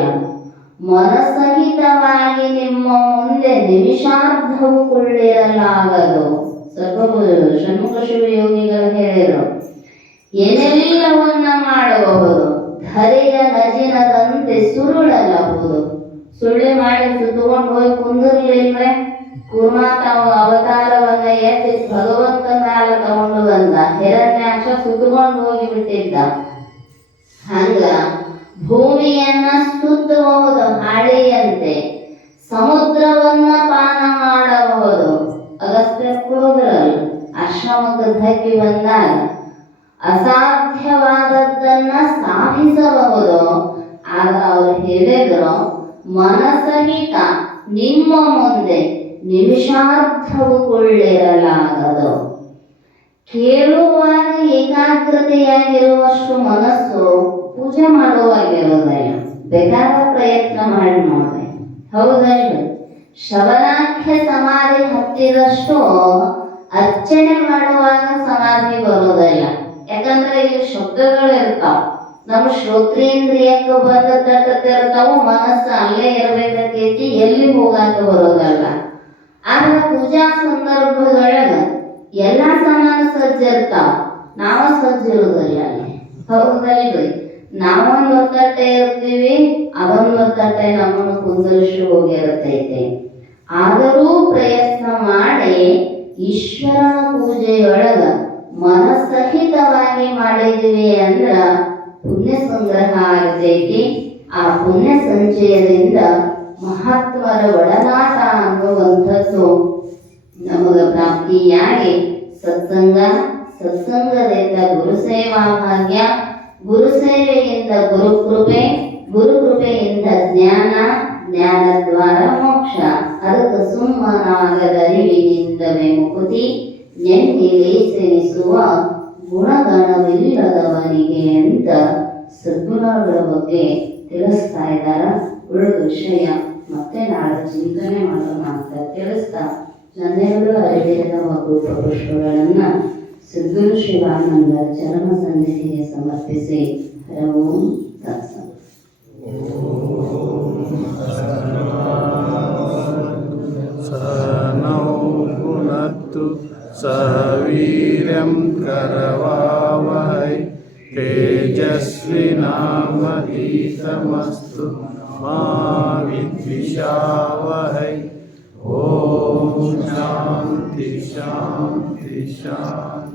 ಮನಸಹಿತವಾಗಿ ನಿಮ್ಮ ಮುಂದೆ ನಿಮಿಷಾರ್ಧವು ಕುಳ್ಳಿರಲಾಗದು. ಷಣ್ಮುಖ ಶಿವಯೋಗಿಗಳು ಹೇಳಿದರು, ಏನೆಲ್ಲವನ್ನ ಮಾಡಬಹುದು, ಧರೆಯ ನಜಿನದಂತೆ ಸುರುಳಲಬಹುದು. ಸುಳ್ಳೆ ಮಾಡಿ ಸುತ್ತಕೊಂಡು ಹೋಗಿ ಕುಂದಿರ್ಲಿಲ್ವೇ? ಕುರ್ಮಾತ ಅವತಾರವನ್ನ ಎತ್ತಿ ಭಗವಂತ ಮ್ಯಾಲ ತಗೊಂಡು ಬಂದ. ಹಿರಣ್ಯಾಕ್ಷ ಸುತ್ತಕೊಂಡು ಹೋಗಿ ಬಿಟ್ಟಿದ್ದ. ಹಂಗ ಭೂಮಿಯನ್ನ ಸುತ್ತಬಹುದು ಹಾಳೆಯಂತೆ, ಸಮುದ್ರವನ್ನ ಪಾನ ಮಾಡಬಹುದು. ಅಗಸ್ತ್ಯ ಕುರುದ್ರಲ್ಲ ಆಶ್ರಮಕ್ಕೆ ಧಕ್ಕಿ ಬಂದಾಗ ಅಸಾಧ್ಯವಾದದ್ದನ್ನ ಸಾಧಿಸಬಹುದು. ಆಗ ಅವರು ಹೇಳಿದ್ರು, ಮನಸಹಿತ ನಿಮ್ಮ ಮುಂದೆ ನಿಮಿಷಾರ್ಧವು ಕೊಳ್ಳಿರಲಾಗದು. ಕೇಳುವಾಗ ಏಕಾಗ್ರತೆಯಾಗಿರುವಷ್ಟು ಮನಸ್ಸು ಪೂಜೆ ಮಾಡುವಾಗಿರೋದಲ್ಲ. ಬೇಕಾದ ಪ್ರಯತ್ನ ಮಾಡಿ ನೋಡ್ರಿ, ಹೌದಲ್ರಿ? ಶ್ರವಣಾಖ್ಯ ಸಮಾಧಿ ಹತ್ತಿದಷ್ಟು ಅರ್ಚನೆ ಮಾಡುವಾಗ ಸಮಾಧಿ ಬರೋದಲ್ಲ. ಯಾಕಂದ್ರೆ ಇಲ್ಲಿ ಶಬ್ದಗಳು ಇರ್ತಾವ, ನಮ್ಮ ಶ್ರೋತ್ರೇಂದ್ರಿಯಕ್ಕೆ ಬಂದ ತಟ್ಟತಿರ್ತಾವು, ಮನಸ್ಸು ಅಲ್ಲೇ ಇರ್ಬೇಕಾಕೈತಿ, ಎಲ್ಲಿ ಹೋಗಾಕ ಬರೋದಲ್ಲ. ಆದ್ರೆ ಪೂಜಾ ಸಂದರ್ಭದೊಳಗ ಎಲ್ಲಾ ಸಾಮಾನು ಸಜ್ಜಿರ್ತಾವ, ನಾವ ಸಜ್ಜಿರುವುದಿಲ್ಲ. ಹೌದಲ್ರಿ? ನಾವೊಂದು ಒತ್ತಟ್ಟೆ ಇರ್ತೀವಿ, ಅದೊಂದು ಒತ್ತಟ್ಟೆ ನಮ್ಮನ್ನು ಕುಂದರಿಸಿ ಹೋಗಿರುತ್ತೈತೆ. ಆದರೂ ಪ್ರಯತ್ನ ಮಾಡಿ ಈಶ್ವರನ ಪೂಜೆಯೊಳಗ ಮನಸಹಿತವಾಗಿ ಮಾಡಿದ್ವಿ ಅಂದ್ರ ಪುಣ್ಯ ಸಂಗ್ರಹ ಆಗ್ತೈತಿ. ಆ ಪುಣ್ಯ ಸಂಚಯದಿಂದ ಮಹಾತ್ಮರ ಒಡನಾಟ ಅನ್ನುವಂಥದ್ದು ನಮಗ ಪ್ರಾಪ್ತಿಯಾಗಿ ಸತ್ಸಂಗದಿಂದ ಗುರುಸೇವಾ ಭಾಗ್ಯ, ಗುರುಸೇವೆಯಿಂದ ಗುರುಕೃಪೆ, ಗುರುಕೃಪೆಯಿಂದ ಜ್ಞಾನ, ಜ್ಞಾನದ್ವಾರ ಮೋಕ್ಷ. ಅದಕ್ಕೆ ಸುಮ್ಮನಾಗದರಿವಿನಿಂದವೇ ಮುಕುತಿ, ನೆನ್ನಿಲೇಸೆನಿಸುವ ಗುಣಗಣವಿಲ್ಲದವನಿಗೆ ಅಂತ ಸದ್ಗುಣಗಳ ಬಗ್ಗೆ ತಿಳಿಸ್ತಾ ಇದ್ದಾರ. ಉಳಿದ ವಿಷಯ ಮತ್ತೆ ನಾಳೆ ಚಿಂತನೆ ಮಾಡೋಣ ಅಂತ ತಿಳಿಸ್ತಾ ನನ್ನೆರಡು ಅರಿವಿರದ ರೂಪ ಪುಷ್ಪಗಳನ್ನ ಸದ್ಗುರು ಶಿವಾನಂದ ಚರಣ ಸನ್ನಿಧಿಗೆ ಸಮರ್ಪಿಸಿ ಓಂ ತತ್ಸತ್. ಸನೌ ಪುನತ್ತು ಸವೀರ್ಯಂ ಕರವಾವಹೈ ತೇಜಸ್ವಿನಾವಧೀತಮಸ್ತು ಮಾ ವಿದ್ವಿಷಾವಹೈ. ಓಂ ಶಾಂತಿ ಶಾಂತಿ ಶಾಂತಿ.